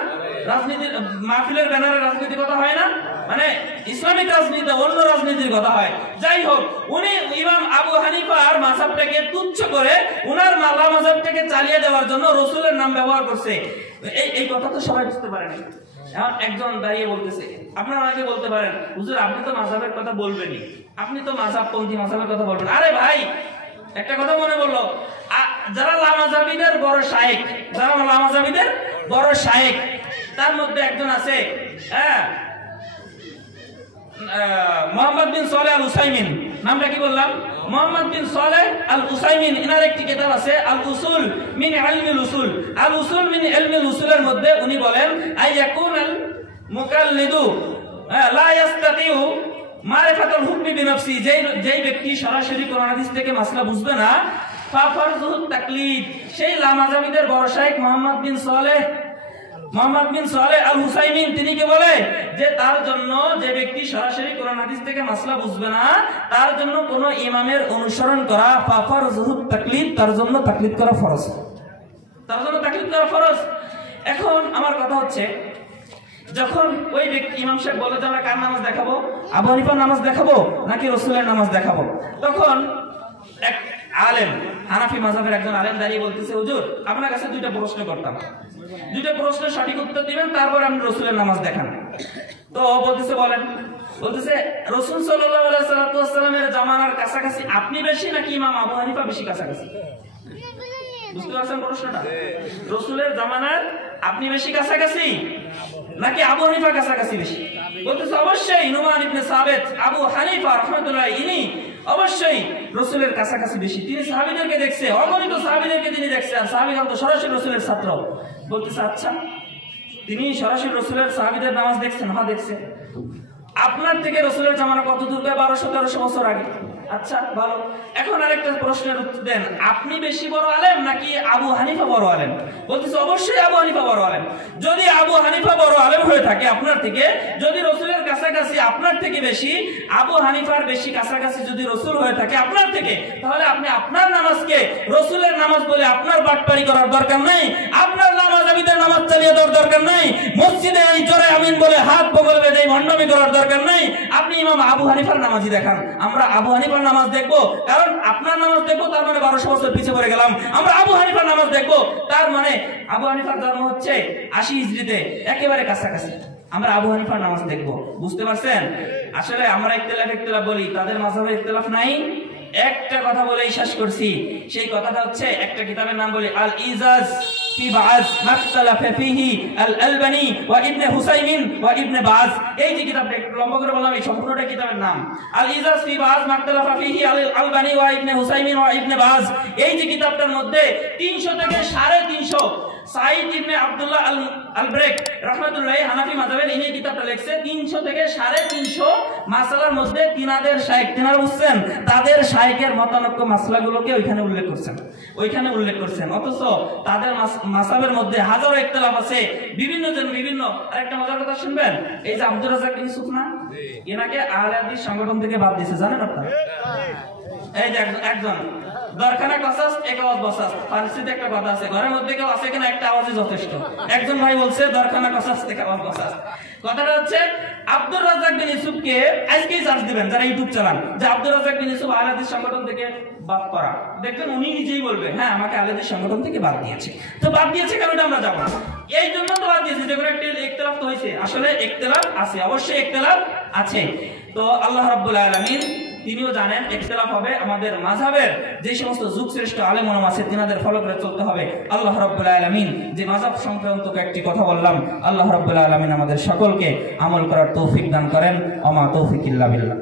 রাজনীতির মাহফিলের ব্যানারে রাজনীতি কথা হয় না, মানে ইসলামিক রাজনীতি অন্য রাজনীতির কথা হয়। যাই হোক, উনি ইমাম আবু হানিফার মাযহাবটাকে তুচ্ছ করে উনার মাযহাবটাকে চালিয়ে দেওয়ার জন্য রাসূলের নাম ব্যবহার করছে। এই কথা তো সবাই বুঝতে পারে না। এখন একজন দাঁড়িয়ে বলতেছে, আপনারা আগে বলতে পারেন হুজুর আপনি তো মাযহাবের কথা বলবেনই, আপনি তো মাযহাবপন্থী, মাযহাবের কথা বলবেন। আরে ভাই, একটা কথা মনে পড়লো, যারা লামাযাবিদের বড় শায়েখ, যারা লামাযাবিদের বড় শায়েখ, তার মধ্যে একজন আছে মুহাম্মদ বিন সালেহ আল উসাইমিন। নামটা কি বললাম? মুহাম্মদ বিন সালেহ আল উসাইমিন। এনার একটি কিতাব আছে আল উসুল মিন ইলমিল উসুল। আল উসুল মিন ইলমিল উসুলের মধ্যে উনি বলেন আইয়াকুন আল মুকাল্লিদু লা ইস্তাতিউ মারিফাতুল হুকমি বিনফসি, যেই ব্যক্তি সরাসরি কোরআন হাদিস থেকে মাসলা বুঝবে না, ফাফরজুত তাকলিদ, সেই লামাজাবিদের বড় শাইখ মুহাম্মদ বিন সালেহ আল হুসাইমিন তিনি কি বলে যে তার জন্য, যে ব্যক্তি সরাসরি কোরআন হাদিস থেকে মাসলা বুঝবে না, তার জন্য কোন ইমামের অনুসরণ করা ফাফরজুত তাকলিদ, তার জন্য তাকলিদ করা ফরজ, তার জন্য তাকলিদ করা ফরজ। এখন আমার কথা হচ্ছে, যখন ওই ব্যক্তি ইমাম সাহেব বলে যে আমরা কার নামাজ দেখাবো, আবু হানিফার নামাজ দেখাবো নাকি রাসূলের নামাজ দেখাবো, তখন এক আলেম, হানাফি মাযহাবের একজন আলেম দাঁড়িয়ে বলতেছে, হুজুর আপনার কাছে দুইটা প্রশ্ন করতাম, দুইটা প্রশ্নের সঠিক উত্তর দিবেন, তারপর আপনি রাসূলের নামাজ দেখান। তো বলতেছে বলেন, বলতেছে রাসূল সাল্লাল্লাহু আলাইহি ওয়াসাল্লামের জামানার কাছাকাছি আপনি বেশি নাকি ইমাম আবু হানিফা বেশি কাছাকাছি? বুঝতে পারছেন প্রশ্নটা? রাসূলের জামানার আপনি বেশি কাছাকাছি নাকি আবু হানিফা কাছাকাছি বেশি? বলতেছে অবশ্যই নুমান ইবনে সাবিত আবু হানিফা রাহমাতুল্লাহ ইনি অবশ্যই রাসূলের কাছাকাছি বেশি। তিনি সাহাবীদেরকে দেখছে, অগণিত সাহাবীদেরকে তিনি দেখছে, আর সাহাবীরা তো সরাসরি রাসূলের ছাত্র। বলতেছে আচ্ছা, তিনি সরাসরি রাসূলের সাহাবীদের নামাজ দেখছেন? হ্যাঁ দেখছে। আপনার থেকে রাসূলের জামানা কত দূর? 1200-1300 বছর আগে। আচ্ছা ভালো, এখন আরেকটা প্রশ্নের উত্তর দেন, আপনি বেশি বড় আলেম নাকি আবু হানিফা বড় আলেম? বলতেছে অবশ্যই আবু হানিফা বড় আলেম। যদি আবু হানিফা বড় আলেম হয়ে থাকে আপনার থেকে, যদি রাসূলের কাছাকাছি আপনার থেকে বেশি, আবু হানিফার বেশি কাছাকাছি যদি রাসূল হয়ে থাকে আপনার থেকে, তাহলে আপনি আপনার নামাজকে রাসূলের নামাজ বলে আপনার বাটপারি করার দরকার নেই, আপনার নামাজাবিদের নামাজ চালিয়ে দেওয়ার দরকার নেই, মসজিদে এই জোরে আমিন বলে হাত বগলে বেঁধে ভণ্ডামি করার দরকার নেই। আপনি ইমাম আবু হানিফার নামাজই দেখান, আমরা আবু হানিফার নামাজ দেখবো, কারণ আপনার নামাজ দেখবো তার মানে 1200 বছর পিছিয়ে পড়ে গেলাম। আমরা আবু হানিফার নামাজ দেখবো, তার মানে আবু হানিফার জন্ম হচ্ছে 80 হিজরিতে, একেবারে কাছাকাছি, আমরা আবু হানিফার নামাজ দেখবো। বুঝতে পারছেন? আসলে আমরা ইখতিলাফ বলি, তাদের মাযহাবে ইখতিলাফ নাই। একটা কথা বলেই শেষ করছি, সেই কথাটা হচ্ছে, একটা কিতাবের নাম বলি আল ইজাজ ফি বাজ মাখতালাফা ফিহি আল আলবানী ওয়া ইবনে হুসাইমিন ওয়া ইবনে বাজ। এই যে কিতাবটা একটু লম্বা করে বললাম, এই সম্পূর্ণটা কিতাবের নাম আল ইজাজ ফি বাজ মাখতালাফা ফিহি আল আলবানী ওয়া ইবনে হুসাইমিন ওয়া ইবনে বাজ। এই যে কিতাবটার মধ্যে 300 থেকে 350 সাইদ ইবনে আব্দুল্লাহ আল-ব্রেক রাহমাতুল্লাহ হানাফি মাযহাবের ইনি কিতাবটা লিখছে। 300 থেকে 350 মাসআলার মধ্যে তিনাদের শাইখ, তিনারা বুঝছেন, তাদের শাইখের মতানক্য মাসলাগুলোকে ওইখানে উল্লেখ করছেন। অথচ তাদের মাযহাবের মধ্যে হাজারো ইখতিলাফ আছে, বিভিন্ন। আরেকটা মজার কথা শুনবেন, এই যে আব্দুর রাজ্জাক ইউসুফ না, এনাকে আহলে হাদিস সংগঠন থেকে বাদ দিয়েছে, জানেন আপনারা? এই যে একজন দরখানা কসাস এক আওয়াজ বসাস, ফার্সিতে একটা কথা আছে, ঘরের মধ্যে কেউ আছে কিনা একটা আওয়াজই যথেষ্ট। একজন ভাই বলছে দরখানা কসাস এক আওয়াজ বসাস। কথাটা হচ্ছে আব্দুর রাজ্জাক বিন ইউসুফকে আজকেই চার্জ দিবেন যারা ইউটিউব চালান, যে আব্দুর রাজ্জাক বিন ইউসুফ আহলে হাদিস সংগঠন থেকে বাদ করা, দেখবেন উনি নিজেই বলবে হ্যাঁ আমাকে আহলে হাদিস সংগঠন থেকে বাদ দিয়েছে। তো বাদ দিয়েছে কেন আমরা যাবো না, এই জন্য তো বাদ দিয়েছে, যে কোনো একটা ইখতিলাফ তো হয়েছে। আসলে ইখতিলাফ আছে, অবশ্যই ইখতিলাফ আছে। তো আল্লাহ রাব্বুল আলামিন তিনিও জানেন ইখতিলাফ হবে, আমাদের মাযহাবের যে সমস্ত যুগ শ্রেষ্ঠ আলেম ওলামা আছে তিনাদের ফলো করে চলতে হবে। আল্লাহ রাব্বুল আলামিন যে মাযহাব সংক্রান্ত একটি কথা বললাম, আল্লাহ রাব্বুল আলামিন আমাদের সকলকে আমল করার তৌফিক দান করেন। ওমা তৌফিক ইল্লা বিল্লাহ।